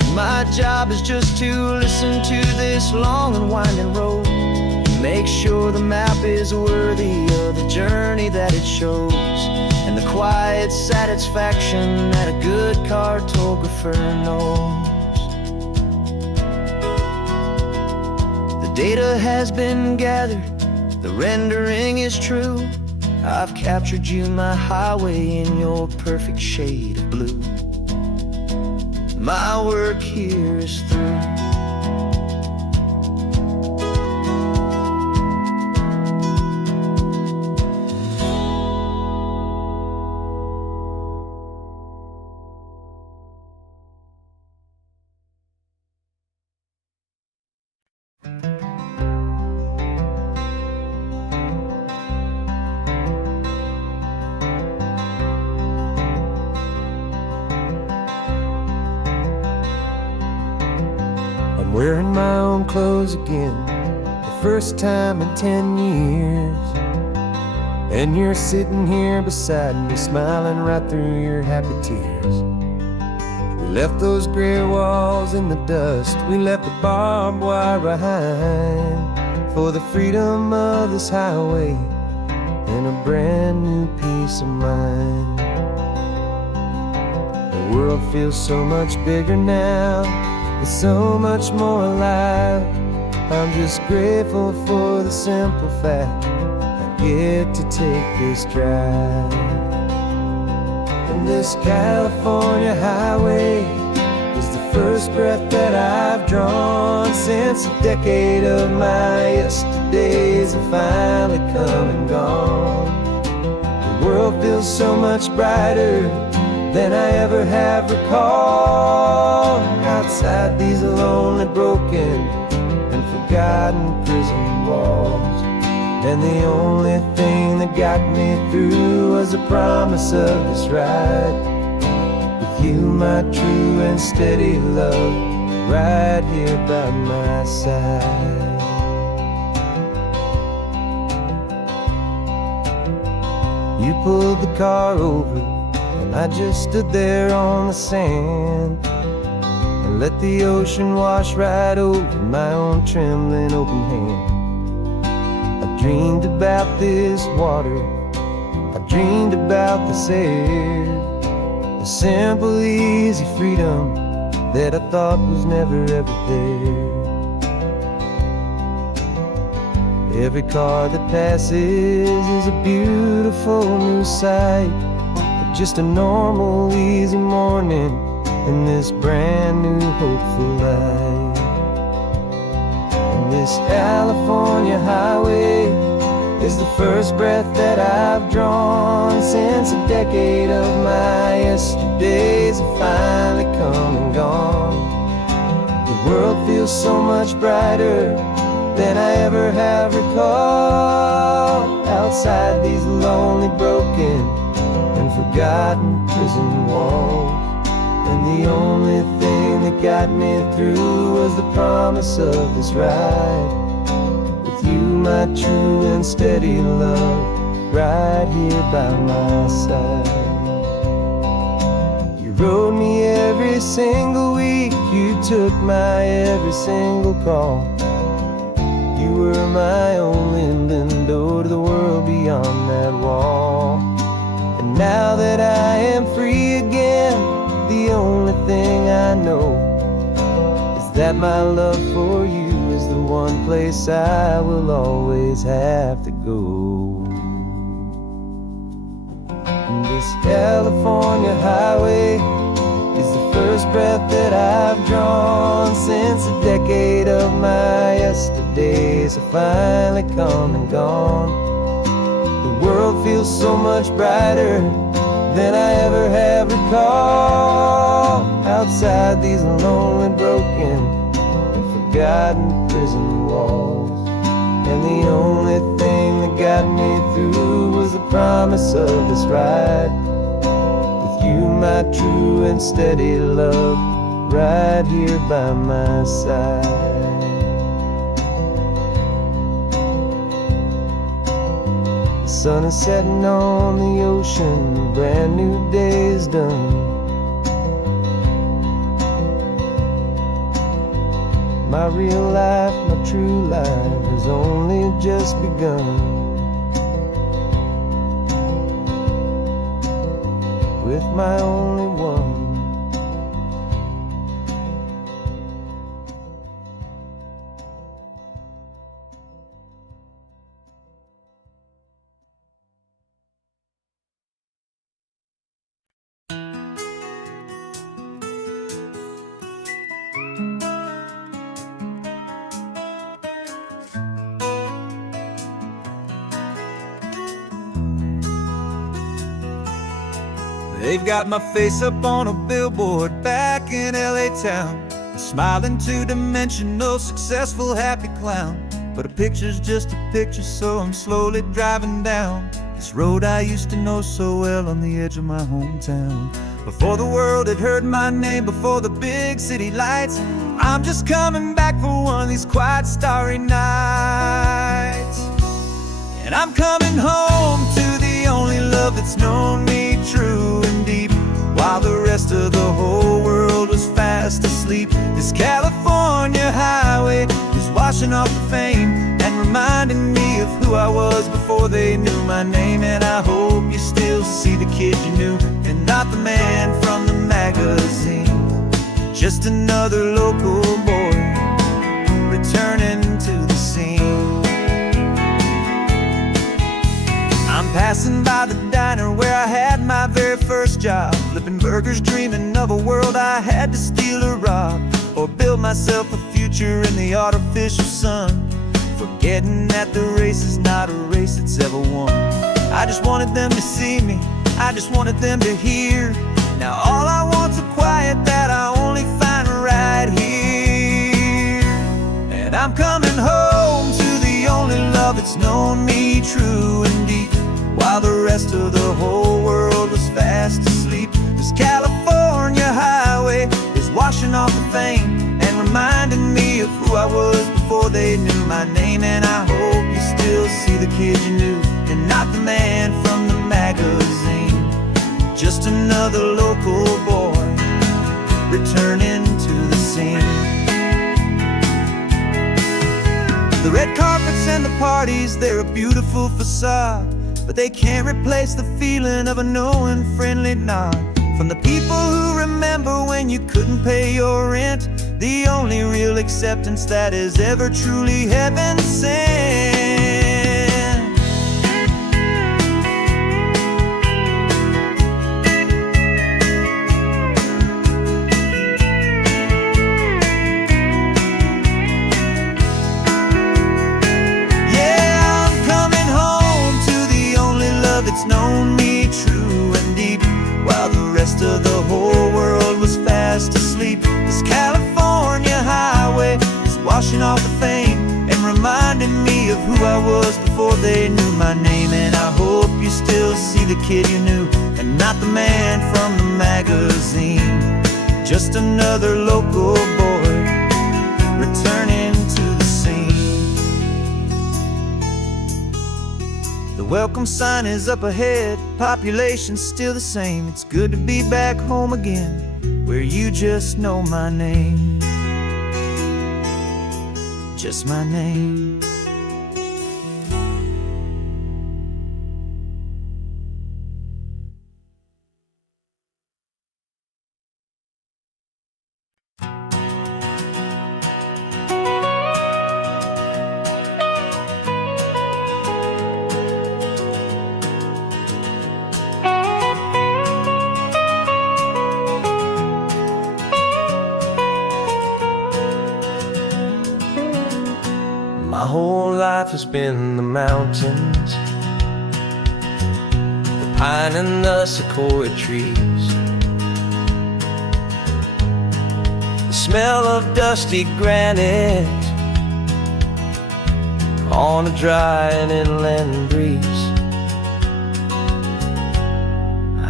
And my job is just to listen to this long and winding road and make sure the map is worthy of the journey that it shows, and the quiet satisfaction that a good cartographer knows. The data has been gathered, the rendering is true. I've captured you, my highway, in your perfect shade of blue. My work here is through. I'm wearing my own clothes again, the first time in 10 years. And you're sitting here beside me, smiling right through your happy tears. We left those gray walls in the dust, we left the barbed wire behind, for the freedom of this highway and a brand new peace of mind. The world feels so much bigger now, it's so much more alive. I'm just grateful for the simple fact I get to take this drive. And this California highway is the first breath that I've drawn since a decade of my yesterdays have finally come and gone. The world feels so much brighter than I ever have recalled. Outside these lonely, broken, and forgotten prison walls, and the only thing that got me through was the promise of this ride with you, my true and steady love, right here by my side. You pulled the car over, and I just stood there on the sand and let the ocean wash right over my own trembling open hand. I dreamed about this water, I dreamed about this air, the simple, easy freedom that I thought was never ever there. Every car that passes is a beautiful new sight, just a normal, easy morning in this brand new, hopeful life. And this California highway is the first breath that I've drawn since a decade of my yesterdays have finally come and gone. The world feels so much brighter than I ever have recalled. Outside these lonely, broken, and forgotten prison walls, and the only thing that got me through was the promise of this ride with you, my true and steady love, right here by my side. You rode me every single week, you took my every single call. You were my only window to the world beyond that wall. And now that I am free again, the only thing I know is that my love for you is the one place I will always have to go. And this California highway is the first breath that I've drawn since a decade of my yesterdays have finally come and gone. The world feels so much brighter than I ever have recalled. Outside these lonely, broken, and forgotten prison walls. And the only thing that got me through was the promise of this ride. With you, my true and steady love, right here by my side. The sun is setting on the ocean, a brand new day is done. My real life, my true life has only just begun. With my only one. They've got my face up on a billboard back in LA town, a smiling two-dimensional, successful, happy clown. But a picture's just a picture, so I'm slowly driving down this road I used to know so well on the edge of my hometown. Before the world had heard my name, before the big city lights, I'm just coming back for one of these quiet, starry nights. And I'm coming home to the only love that's known me true and deep, while the rest of the whole world was fast asleep. This California highway is washing off the fame and reminding me of who I was before they knew my name. And I hope you still see the kid you knew, and not the man from the magazine. Just another local boy returning to the scene. I'm passing by the diner where I had my very first job, flipping burgers, dreaming of a world I had to steal or rob, or build myself a future in the artificial sun, forgetting that the race is not a race that's ever won. I just wanted them to see me, I just wanted them to hear. Now all I want's a quiet that I only find right here. And I'm coming home to the only love that's known me true and deep, while the rest of the whole world was fast asleep. This California highway is washing off the fame and reminding me of who I was before they knew my name. And I hope you still see the kid you knew, and not the man from the magazine. Just another local boy returning to the scene. The red carpets and the parties, they're a beautiful facade, but they can't replace the feeling of a knowing, friendly nod from the people who remember when you couldn't pay your rent. The only real acceptance that is ever truly heaven sent. Yeah, I'm coming home to the only love that's known me true and deep, while the rest of the whole world was fast asleep. This California highway is washing off the fame and reminding me of who I was before they knew my name. And I hope you still see the kid you knew, and not the man from the magazine. Just another local boy returning to the scene. The welcome sign is up ahead, population's still the same. It's good to be back home again, where you just know my name. Just my name. My whole life has been the mountains, the pine and the sequoia trees, the smell of dusty granite on a dry and inland breeze.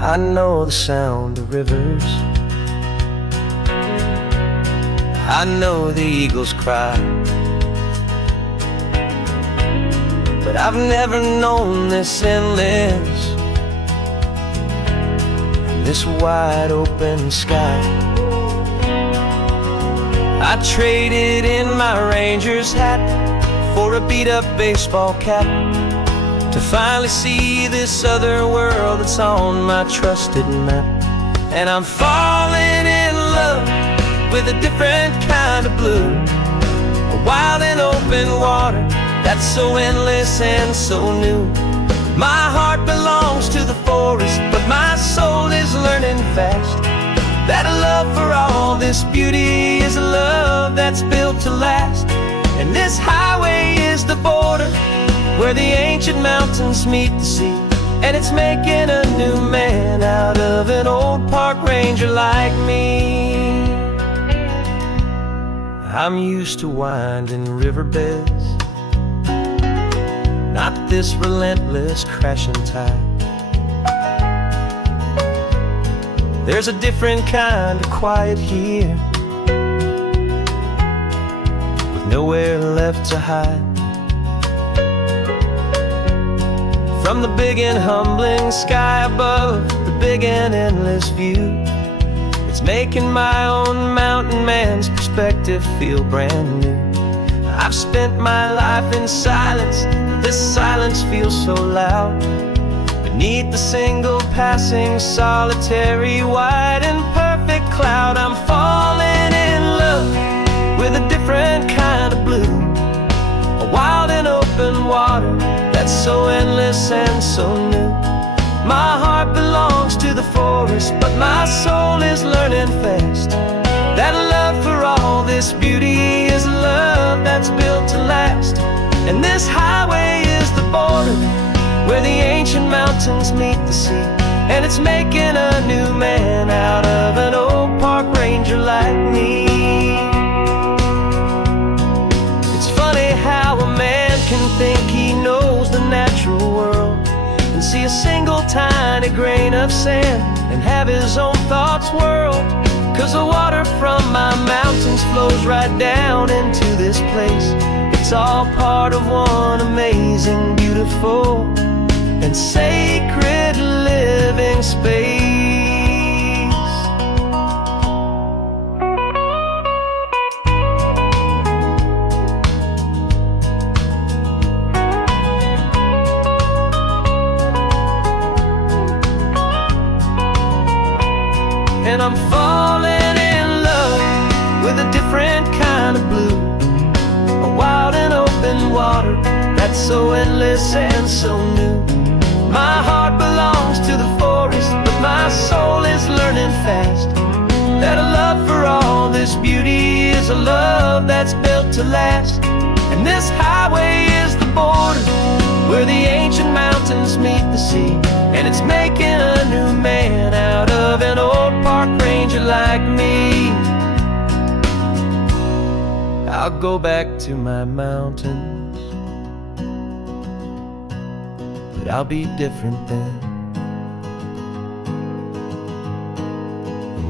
I know the sound of rivers, I know the eagles cry, but I've never known this endless, this wide open sky. I traded in my Ranger's hat for a beat-up baseball cap, to finally see this other world that's on my trusted map. And I'm falling in love with a different kind of blue, a wild and open water that's so endless and so new. My heart belongs to the forest, but my soul is learning fast that a love for all this beauty is a love that's built to last. And this highway is the border where the ancient mountains meet the sea, and it's making a new man out of an old park ranger like me. I'm used to winding riverbeds, not this relentless crashing tide. There's a different kind of quiet here, with nowhere left to hide. From the big and humbling sky above, the big and endless view, it's making my own mountain man's perspective feel brand new. I've spent my life in silence, this silence feels so loud. Beneath the single passing solitary white and perfect cloud, I'm falling in love with a different kind of blue, a wild and open water that's so endless and so new. My heart belongs to the forest, but my soul is learning fast that a love for all this beauty is a love that's built to last. And this highway is the border where the ancient mountains meet the sea, and it's making a new man out of an old park ranger like me. It's funny how a man can think he knows the natural world and see a single tiny grain of sand and have his own thoughts whirled. 'Cause the water from my mountains flows right down into this place. It's all part of one amazing, beautiful, and sacred living space. And I'm falling in love with a different kind of blue, a wild and open water that's so endless and so new. My heart belongs to the forest, but my soul is learning fast that a love for all this beauty is a love that's built to last. And this highway is the border where the ancient mountains meet the sea, and it's making a new man out of an old park ranger like me. I'll go back to my mountains, but I'll be different then,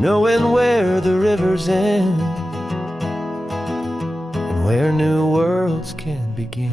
knowing where the rivers end and where new worlds can begin.